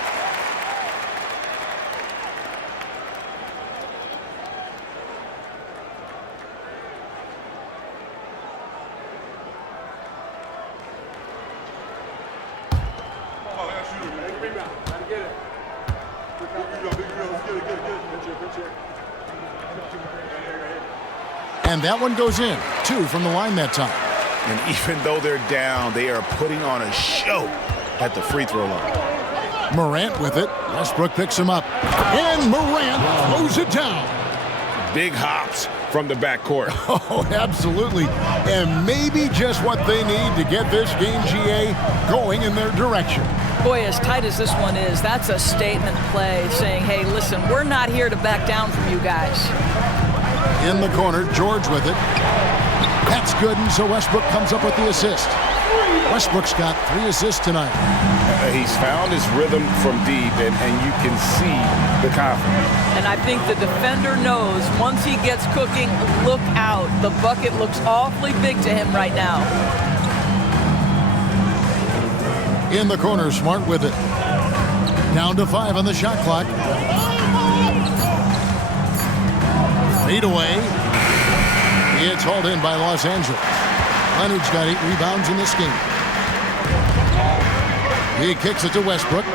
And that one goes in. 2 from the line that time. And even though they're down, they are putting on a show at the free throw line. Morant with it. Westbrook picks him up. And Morant throws it down. Big hops from the backcourt. Oh, absolutely. And maybe just what they need to get this game, GA, going in their direction. Boy, as tight as this one is, that's a statement play saying, hey, listen, we're not here to back down from you guys. In the corner, George with it. That's good, and so Westbrook comes up with the assist. Westbrook's got 3 assists tonight. He's found his rhythm from deep, and you can see the confidence. And I think the defender knows once he gets cooking, look out. The bucket looks awfully big to him right now. In the corner, Smart with it. Down to 5 on the shot clock. Fade away. It's hauled in by Los Angeles. Leonard's got 8 rebounds in this game. He kicks it to Westbrook.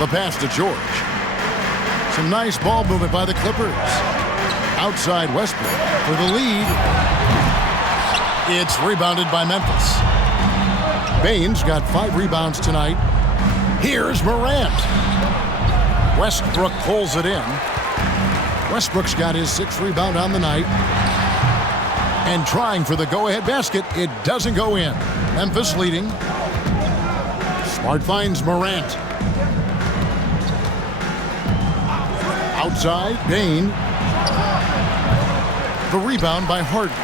The pass to George. Some nice ball movement by the Clippers. Outside Westbrook for the lead. It's rebounded by Memphis. Baines got 5 rebounds tonight. Here's Morant. Westbrook pulls it in. Westbrook's got his 6th rebound on the night. And trying for the go-ahead basket, it doesn't go in. Memphis leading. Smart finds Morant. Outside, Bain. The rebound by Harden.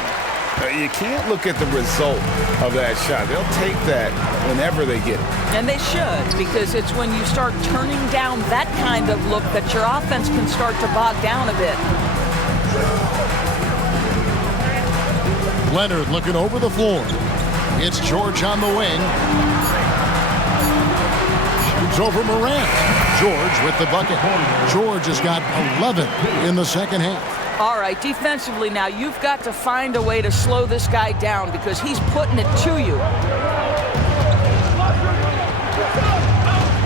You can't look at the result of that shot. They'll take that whenever they get it. And they should, because it's when you start turning down that kind of look that your offense can start to bog down a bit. Leonard looking over the floor. It's George on the wing. Shoots over Morant. George with the bucket. George has got 11 in the second half. All right, defensively now, you've got to find a way to slow this guy down because he's putting it to you.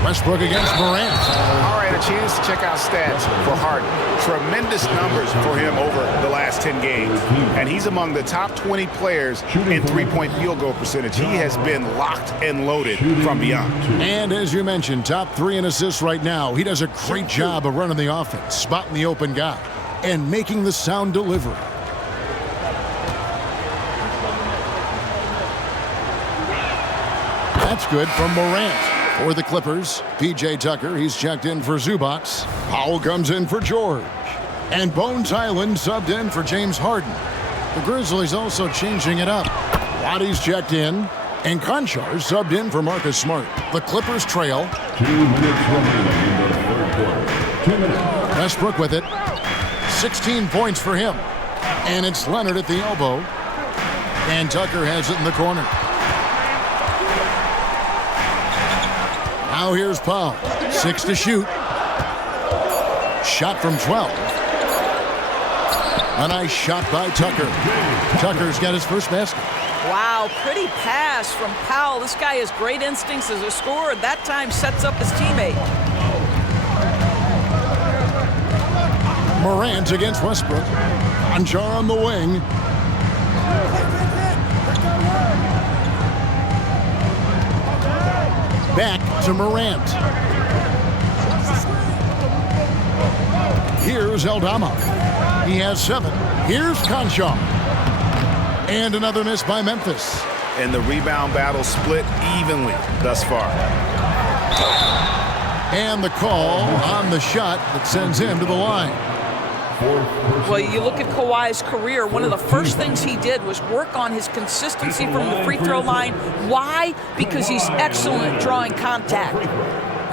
Westbrook against Morant. All right, a chance to check out stats for Harden. Tremendous numbers for him over the last 10 games. And he's among the top 20 players in three-point field goal percentage. He has been locked and loaded from beyond. And as you mentioned, top 3 in assists right now. He does a great job of running the offense, spotting the open guy, and making the sound delivery. That's good from Morant. For the Clippers, P.J. Tucker, he's checked in for Zubac. Powell comes in for George. And Bones Island subbed in for James Harden. The Grizzlies also changing it up. Waddy's checked in. And Conchar subbed in for Marcus Smart. The Clippers trail. 2 minutes remaining in the third quarter. 2 minutes. Westbrook with it. 16 points for him. And it's Leonard at the elbow. And Tucker has it in the corner. Now here's Powell. 6 to shoot. Shot from 12. A nice shot by Tucker. Tucker's got his first basket. Wow, pretty pass from Powell. This guy has great instincts as a scorer. That time sets up his teammate. Morant against Westbrook. Conchar on the wing. Back to Morant. Here's Aldama. He has 7. Here's Conchar. And another miss by Memphis. And the rebound battle split evenly thus far. And the call on the shot that sends him to the line. Well, you look at Kawhi's career, one of the first things he did was work on his consistency from the free throw line. Why? Because he's excellent at drawing contact.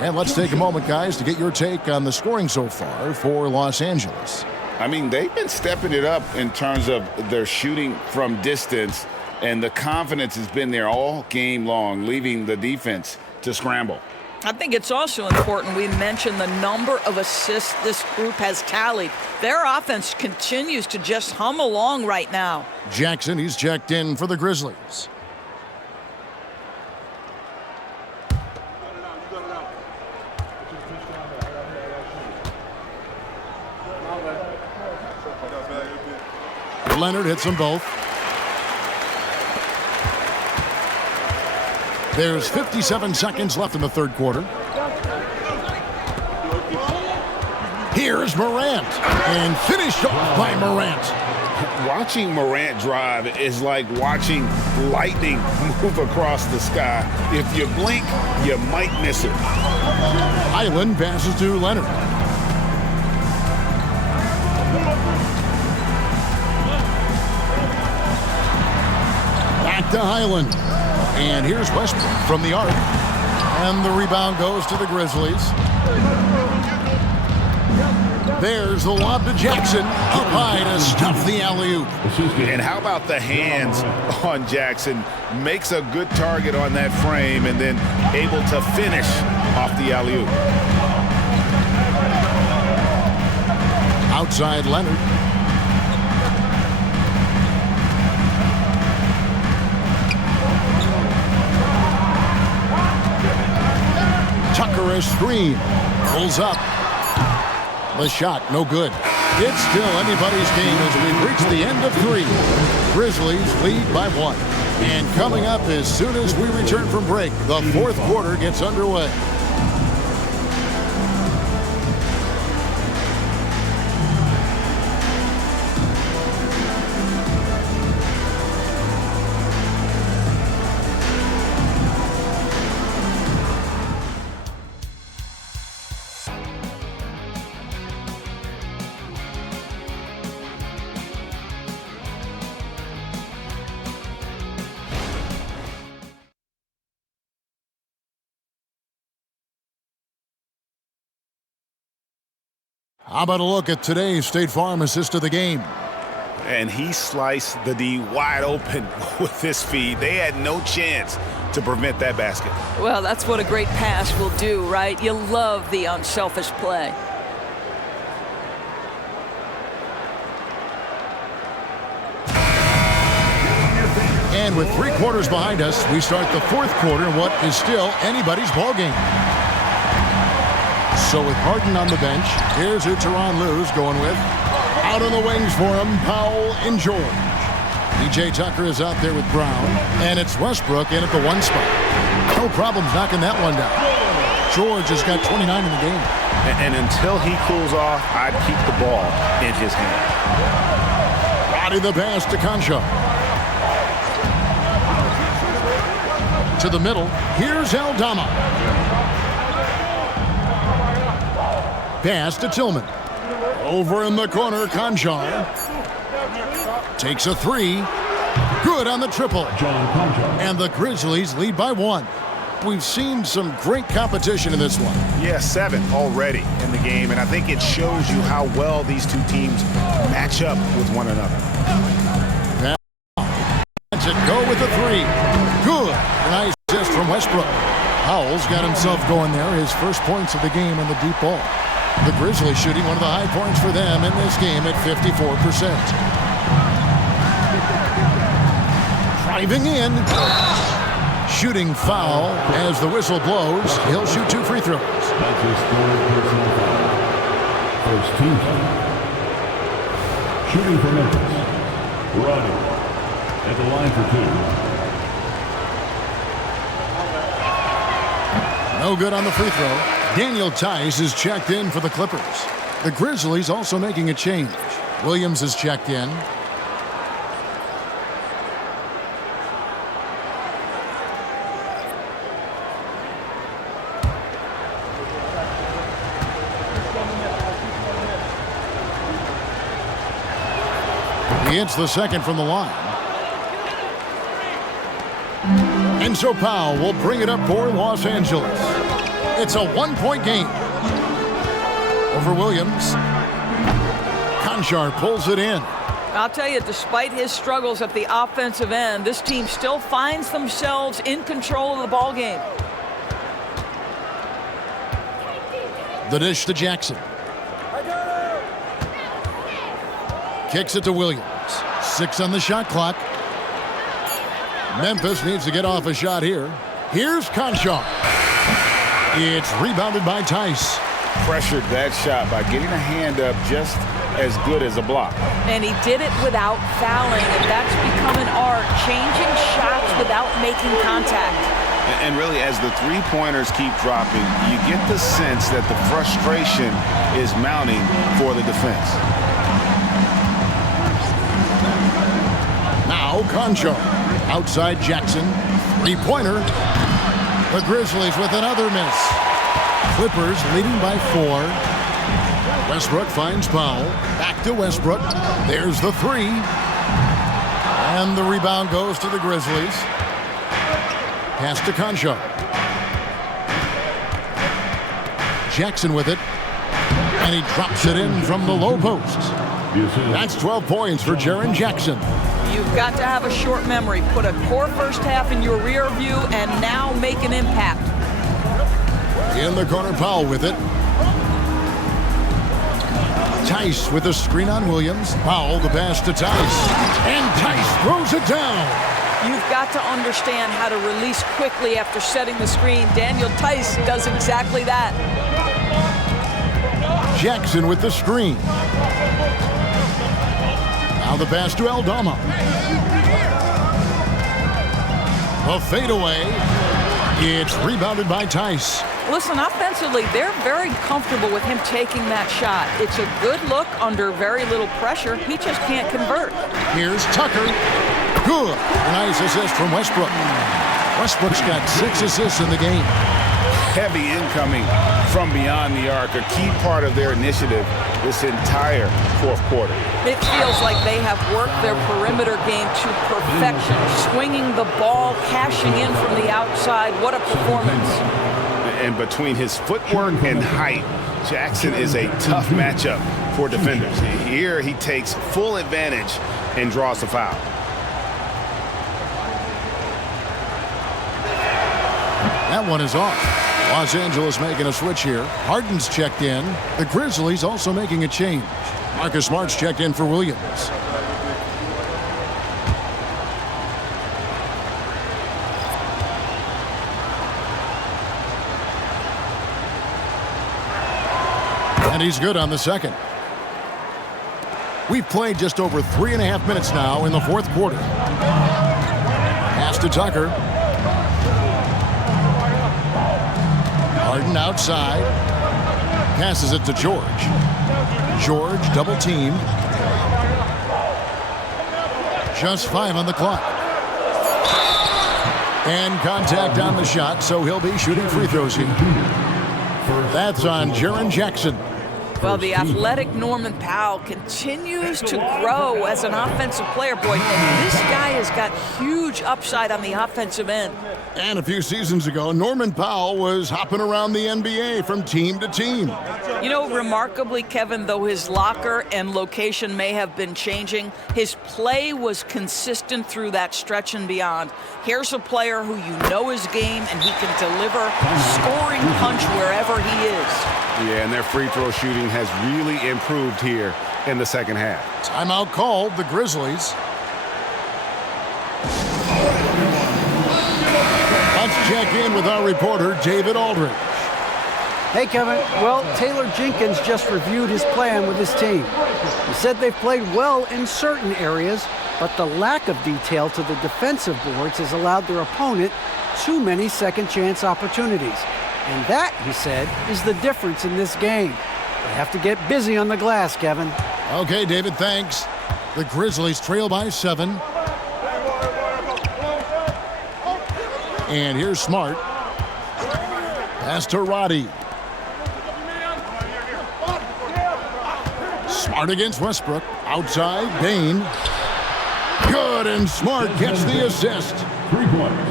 And let's take a moment, guys, to get your take on the scoring so far for Los Angeles. I mean, they've been stepping it up in terms of their shooting from distance, and the confidence has been there all game long, leaving the defense to scramble. I think it's also important we mention the number of assists this group has tallied. Their offense continues to just hum along right now. Jackson, he's checked in for the Grizzlies. Leonard hits them both. There's 57 seconds left in the third quarter. Here's Morant, and finished off by Morant. Watching Morant drive is like watching lightning move across the sky. If you blink, you might miss it. Highland passes to Leonard. Back to Highland. And here's Westbrook from the arc. And the rebound goes to the Grizzlies. There's the lob to Jackson. Up high to stuff the alley-oop. And how about the hands on Jackson? Makes a good target on that frame and then able to finish off the alley-oop. Outside Leonard. Tucker a screen. Pulls up. The shot, no good. It's still anybody's game as we've reached the end of 3. Grizzlies lead by 1. And coming up as soon as we return from break, the fourth quarter gets underway. How about a look at today's State Farm assist of the game? And he sliced the D wide open with this feed. They had no chance to prevent that basket. Well, that's what a great pass will do, right? You love the unselfish play. And with 3 quarters behind us, we start the fourth quarter in what is still anybody's ballgame. So with Harden on the bench, here's who Tyronn Lue's going with. Out on the wings for him, Powell and George. P.J. Tucker is out there with Brown, and it's Westbrook in at the 1 spot. No problems knocking that one down. George has got 29 in the game. And until he cools off, I'd keep the ball in his hand. Body the pass to Concha. To the middle, here's Aldama. Pass to Tillman. Over in the corner, Conchar. Takes a 3. Good on the triple. And the Grizzlies lead by 1. We've seen some great competition in this one. Yeah, 7 already in the game, and I think it shows you how well these two teams match up with one another. That's it. Go with the 3. Good. Nice assist from Westbrook. Powell's got himself going there. His first points of the game on the deep ball. The Grizzlies shooting one of the high points for them in this game at 54%. Driving in. Shooting foul as the whistle blows. He'll shoot 2 free throws. That's his third personal foul. First team foul. Shooting for Memphis. Roddy at the line for 2. No good on the free throw. Daniel Tice is checked in for the Clippers. The Grizzlies also making a change. Williams is checked in. He hits the second from the line. And so Powell will bring it up for Los Angeles. It's a 1-point game over Williams. Conchar pulls it in. I'll tell you, despite his struggles at the offensive end, this team still finds themselves in control of the ball game. The dish to Jackson. Kicks it to Williams. 6 on the shot clock. Memphis needs to get off a shot here. Here's Conchar. It's rebounded by Tice. pressured that shot by getting a hand up just as good as a block. And he did it without fouling, and that's become an art, changing shots without making contact. And really, as the three-pointers keep dropping, you get the sense that the frustration is mounting for the defense. Now Concho. Outside Jackson. Three-pointer. The Grizzlies with another miss. Clippers leading by 4. Westbrook finds Powell. Back to Westbrook. There's the three. And the rebound goes to the Grizzlies. Pass to Concho. Jackson with it. And he drops it in from the low post. That's 12 points for Jaren Jackson. You've got to have a short memory. Put a core first half in your rear view and now make an impact. In the corner, Powell with it. Tice with a screen on Williams. Powell the pass to Tice. And Tice throws it down. You've got to understand how to release quickly after setting the screen. Daniel Tice does exactly that. Jackson with the screen. Now the pass to Aldama. A fadeaway. It's rebounded by Tice. Listen, offensively, they're very comfortable with him taking that shot. It's a good look under very little pressure. He just can't convert. Here's Tucker. Good. Nice assist from Westbrook. Westbrook's got 6 assists in the game. Heavy incoming from beyond the arc, a key part of their initiative this entire fourth quarter. It feels like they have worked their perimeter game to perfection, swinging the ball, cashing in from the outside. What a performance. And between his footwork and height, Jackson is a tough matchup for defenders. Here he takes full advantage and draws the foul. That one is off. Los Angeles making a switch here. Harden's checked in. The Grizzlies also making a change. Marcus Smart's checked in for Williams. And he's good on the second. We've played just over 3.5 minutes now in the fourth quarter. Pass to Tucker. Harden outside. Passes it to George. George double teamed. Just 5 on the clock. And contact on the shot, so he'll be shooting free throws here. That's on Jaren Jackson. Well, the athletic Norman Powell continues to grow as an offensive player. Boy, this guy has got huge upside on the offensive end. And a few seasons ago, Norman Powell was hopping around the NBA from team to team. You know, remarkably, Kevin, though his locker and location may have been changing, his play was consistent through that stretch and beyond. Here's a player who you know his game, and he can deliver scoring punch wherever he is. Yeah, and their free throw shooting has really improved here in the second half. Timeout called, the Grizzlies. Let's check in with our reporter, David Aldridge. Hey, Kevin. Well, Taylor Jenkins just reviewed his plan with his team. He said they've played well in certain areas, but the lack of detail to the defensive boards has allowed their opponent too many second-chance opportunities. And that, he said, is the difference in this game. They have to get busy on the glass, Kevin. Okay, David, thanks. The Grizzlies trail by 7. And here's Smart. Pass to Roddy. Smart against Westbrook. Outside, Bain. Good, and Smart gets the assist.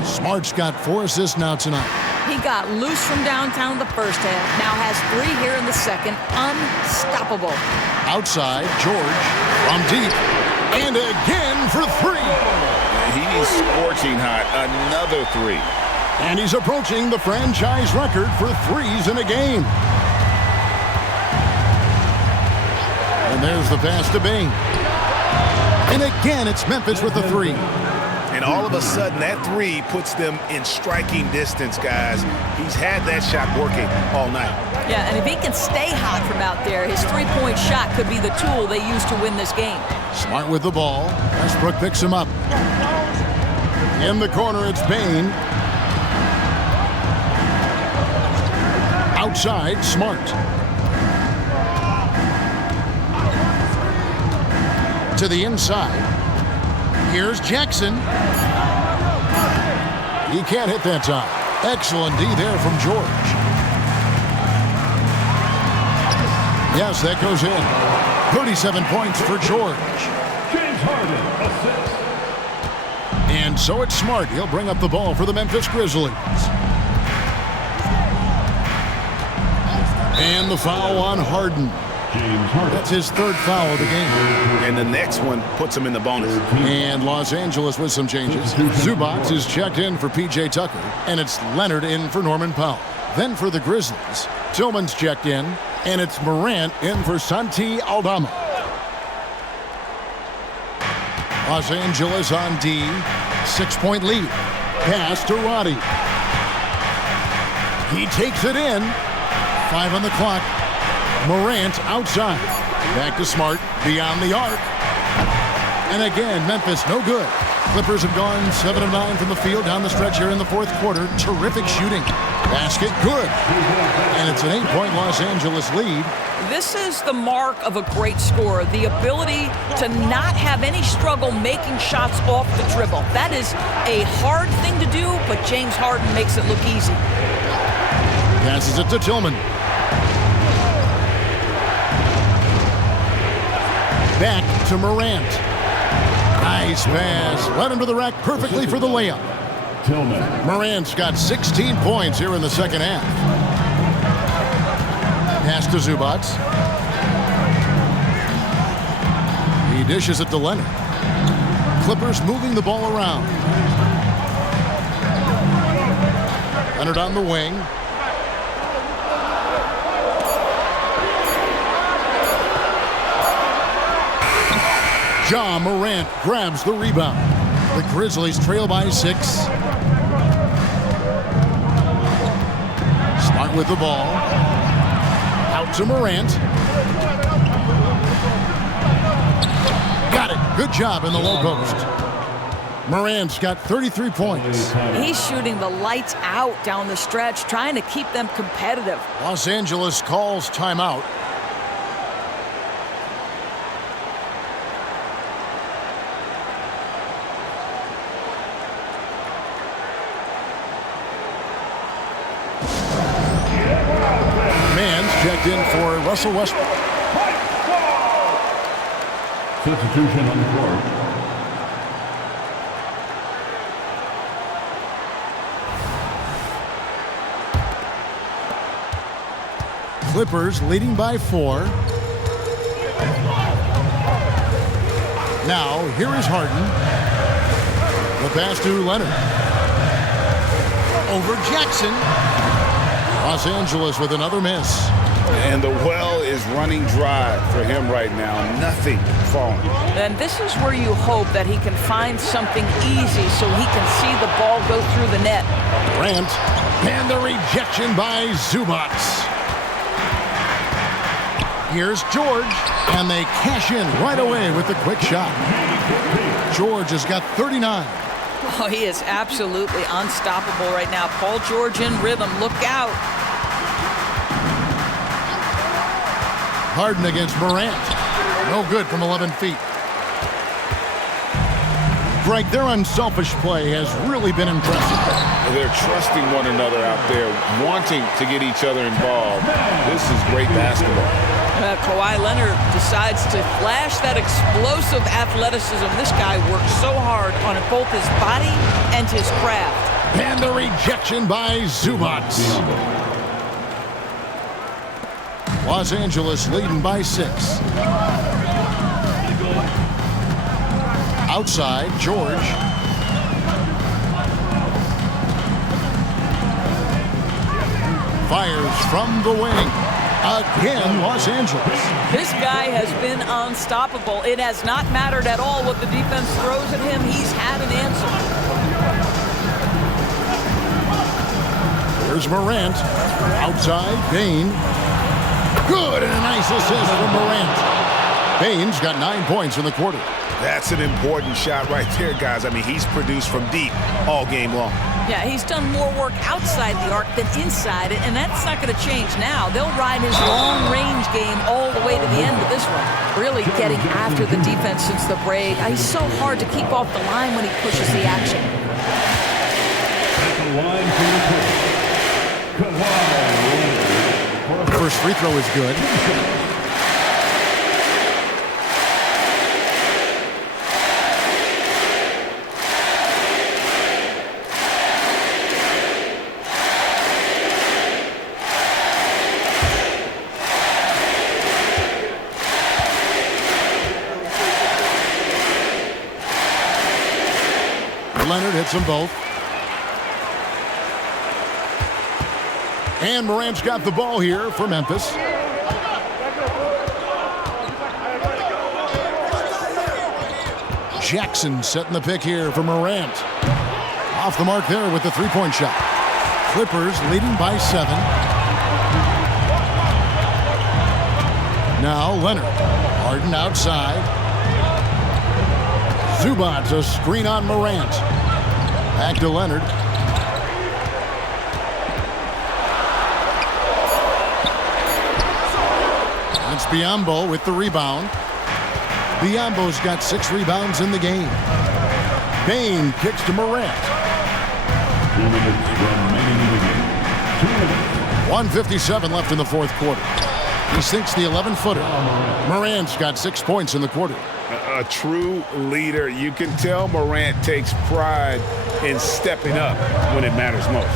Smart's got 4 assists now tonight. He got loose from downtown the first half, now has 3 here in the second. Unstoppable. Outside, George from deep. And again for 3. He's scorching hot. Another 3. And he's approaching the franchise record for 3s in a game. And there's the pass to Bain. And again, it's Memphis with the 3. And all of a sudden, that three puts them in striking distance, guys. He's had that shot working all night. Yeah, and if he can stay hot from out there, his three-point shot could be the tool they use to win this game. Smart with the ball. Westbrook picks him up. In the corner, it's Bain. Outside, Smart. To the inside. Here's Jackson. He can't hit that time. Excellent D there from George. Yes, that goes in. 37 points for George. James Harden, assist. And so it's Smart. He'll bring up the ball for the Memphis Grizzlies. And the foul on Harden. James Harden. That's his third foul of the game. And the next one puts him in the bonus. And Los Angeles with some changes. Zubac is checked in for P.J. Tucker, and it's Leonard in for Norman Powell. Then for the Grizzlies, Tillman's checked in, and it's Morant in for Santi Aldama. Los Angeles on D, 6-point lead. Pass to Roddy. He takes it in. 5 on the clock. Morant outside. Back to Smart, beyond the arc. And again, Memphis no good. Clippers have gone 7 of 9 from the field down the stretch here in the fourth quarter. Terrific shooting. Basket good. And it's an 8-point Los Angeles lead. This is the mark of a great scorer, the ability to not have any struggle making shots off the dribble. That is a hard thing to do, but James Harden makes it look easy. Passes it to Tillman. Back to Morant. Nice pass. Right into the rack perfectly for the layup. Tillman. Morant's got 16 points here in the second half. Pass to Zubac. He dishes it to Leonard. Clippers moving the ball around. Leonard on the wing. Ja Morant grabs the rebound. The Grizzlies trail by 6. Smart with the ball. Out to Morant. Got it. Good job in the low post. Morant's got 33 points. He's shooting the lights out down the stretch, trying to keep them competitive. Los Angeles calls timeout. Checked in for Russell Westbrook. Substitution on the court. Clippers leading by 4. Now, here is Harden. The pass to Leonard. Over Jackson. Los Angeles with another miss. And the well is running dry for him right now. Nothing falling. And this is where you hope that he can find something easy so he can see the ball go through the net. Grant, and the rejection by Zubac. Here's George, and they cash in right away with the quick shot. George has got 39. Oh, he is absolutely unstoppable right now. Paul George in rhythm. Look out. Harden against Morant. No good from 11 feet. Greg, their unselfish play has really been impressive. They're trusting one another out there, wanting to get each other involved. This is great basketball. Kawhi Leonard decides to flash that explosive athleticism. This guy works so hard on both his body and his craft. And the rejection by Zubac. Los Angeles leading by 6. Outside, George. Fires from the wing. again, Los Angeles. This guy has been unstoppable. It has not mattered at all what the defense throws at him. He's had an answer. Here's Morant. Outside, Bain. Good, and a nice assist from Morant. Bain's got 9 points in the quarter. That's an important shot right there, guys. I mean, he's produced from deep all game long. Yeah, he's done more work outside the arc than inside it, and that's not going to change now. They'll ride his long-range game all the way to the end of this one. Really getting after the defense since the break. He's so hard to keep off the line when he pushes the action. At the line for the Kawhi. First free throw is good. Leonard hits them both. And Morant's got the ball here for Memphis. Jackson setting the pick here for Morant. Off the mark there with the three-point shot. Clippers leading by 7. Now Leonard. Harden outside. Zubac's a screen on Morant. Back to Leonard. That's Biyombo with the rebound. Biyombo's got 6 rebounds in the game. Bain kicks to Morant. 2 minutes remaining in the game. 2 minutes. 1:57 left in the fourth quarter. He sinks the 11-footer. Morant's got 6 points in the quarter. A true leader. You can tell Morant takes pride in stepping up when it matters most.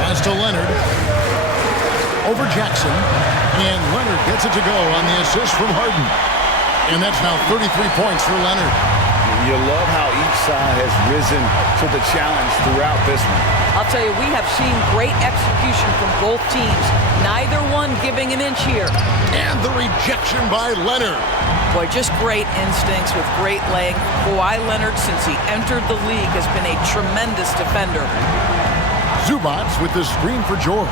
Pass to Leonard. Over Jackson. And Leonard gets it to go on the assist from Harden. And that's now 33 points for Leonard. You love how each side has risen to the challenge throughout this one. I'll tell you, we have seen great execution from both teams. Neither one giving an inch here. And the rejection by Leonard. Boy, just great instincts with great leg. Kawhi Leonard, since he entered the league, has been a tremendous defender. Zubac with the screen for George.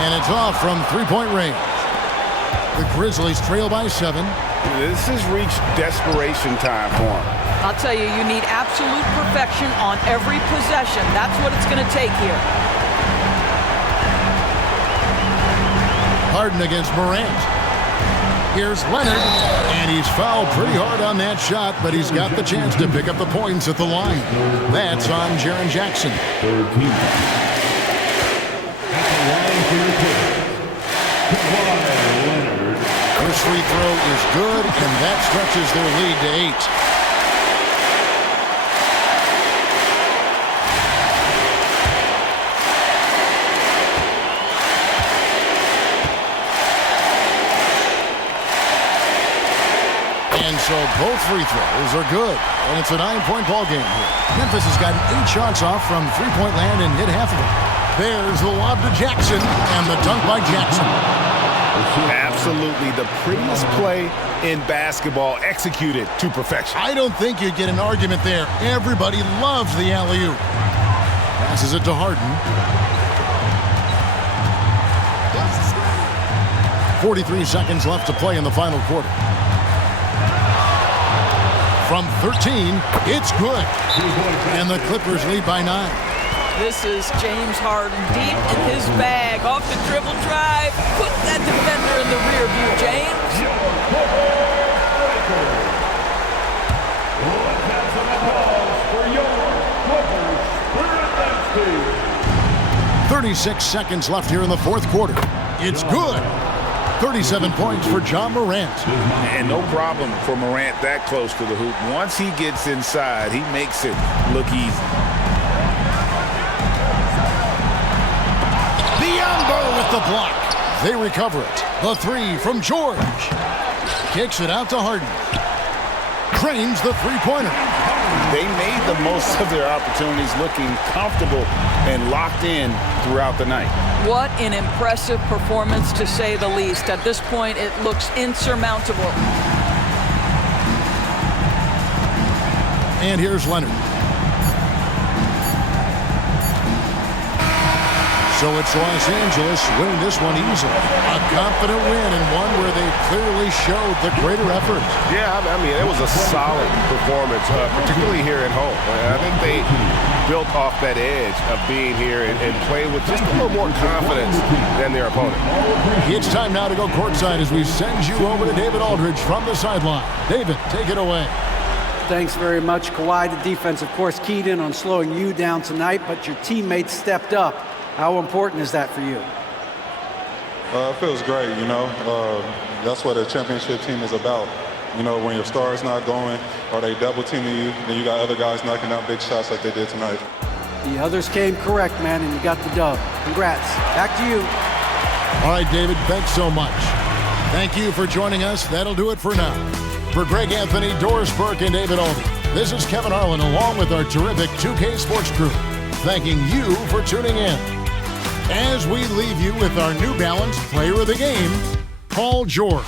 And it's off from three-point range. The Grizzlies trail by 7. This has reached desperation time for him. I'll tell you, you need absolute perfection on every possession. That's what it's going to take here. Harden against Morant. Here's Leonard, and he's fouled pretty hard on that shot, but he's got the chance to pick up the points at the line. That's on Jaren Jackson. 13. At the line for your Clippers. Kawhi Leonard. First free throw is good, and that stretches their lead to 8. And so both free throws are good. And it's a 9-point ball game here. Memphis has gotten 8 shots off from three-point land and hit half of it. There's the lob to Jackson and the dunk by Jackson. Absolutely the prettiest play in basketball, executed to perfection. I don't think you'd get an argument there. Everybody loves the alley-oop. Passes it to Harden. 43 seconds left to play in the final quarter. From 13, it's good. And the Clippers lead by 9. This is James Harden deep in his bag. Off the dribble drive. Put that defender in the rear view, James. For your Clippers, 36 seconds left here in the fourth quarter. It's good. 37 points for John Morant. And no problem for Morant that close to the hoop. Once he gets inside, he makes it look easy. Biyombo with the block. They recover it. The 3 from George. Kicks it out to Harden. Trains the three-pointer. They made the most of their opportunities, looking comfortable and locked in throughout the night. What an impressive performance, to say the least. At this point, it looks insurmountable. And here's Leonard. So it's Los Angeles winning this one easily. A confident win, and one where they clearly showed the greater effort. Yeah, I mean, it was a solid performance, particularly here at home. I think they built off that edge of being here and played with just a little more confidence than their opponent. It's time now to go courtside as we send you over to David Aldridge from the sideline. David, take it away. Thanks very much, Kawhi. The defense, of course, keyed in on slowing you down tonight, but your teammates stepped up. How important is that for you? It feels great, you know. That's what a championship team is about. You know, when your star is not going or they double teaming you, then you got other guys knocking down big shots like they did tonight. The others came correct, man, and you got the dub. Congrats. Back to you. All right, David, thanks so much. Thank you for joining us. That'll do it for now. For Greg Anthony, Doris Burke, and David Aldridge, this is Kevin Harlan along with our terrific 2K Sports crew, thanking you for tuning in. As we leave you with our New Balance Player of the Game, Paul George.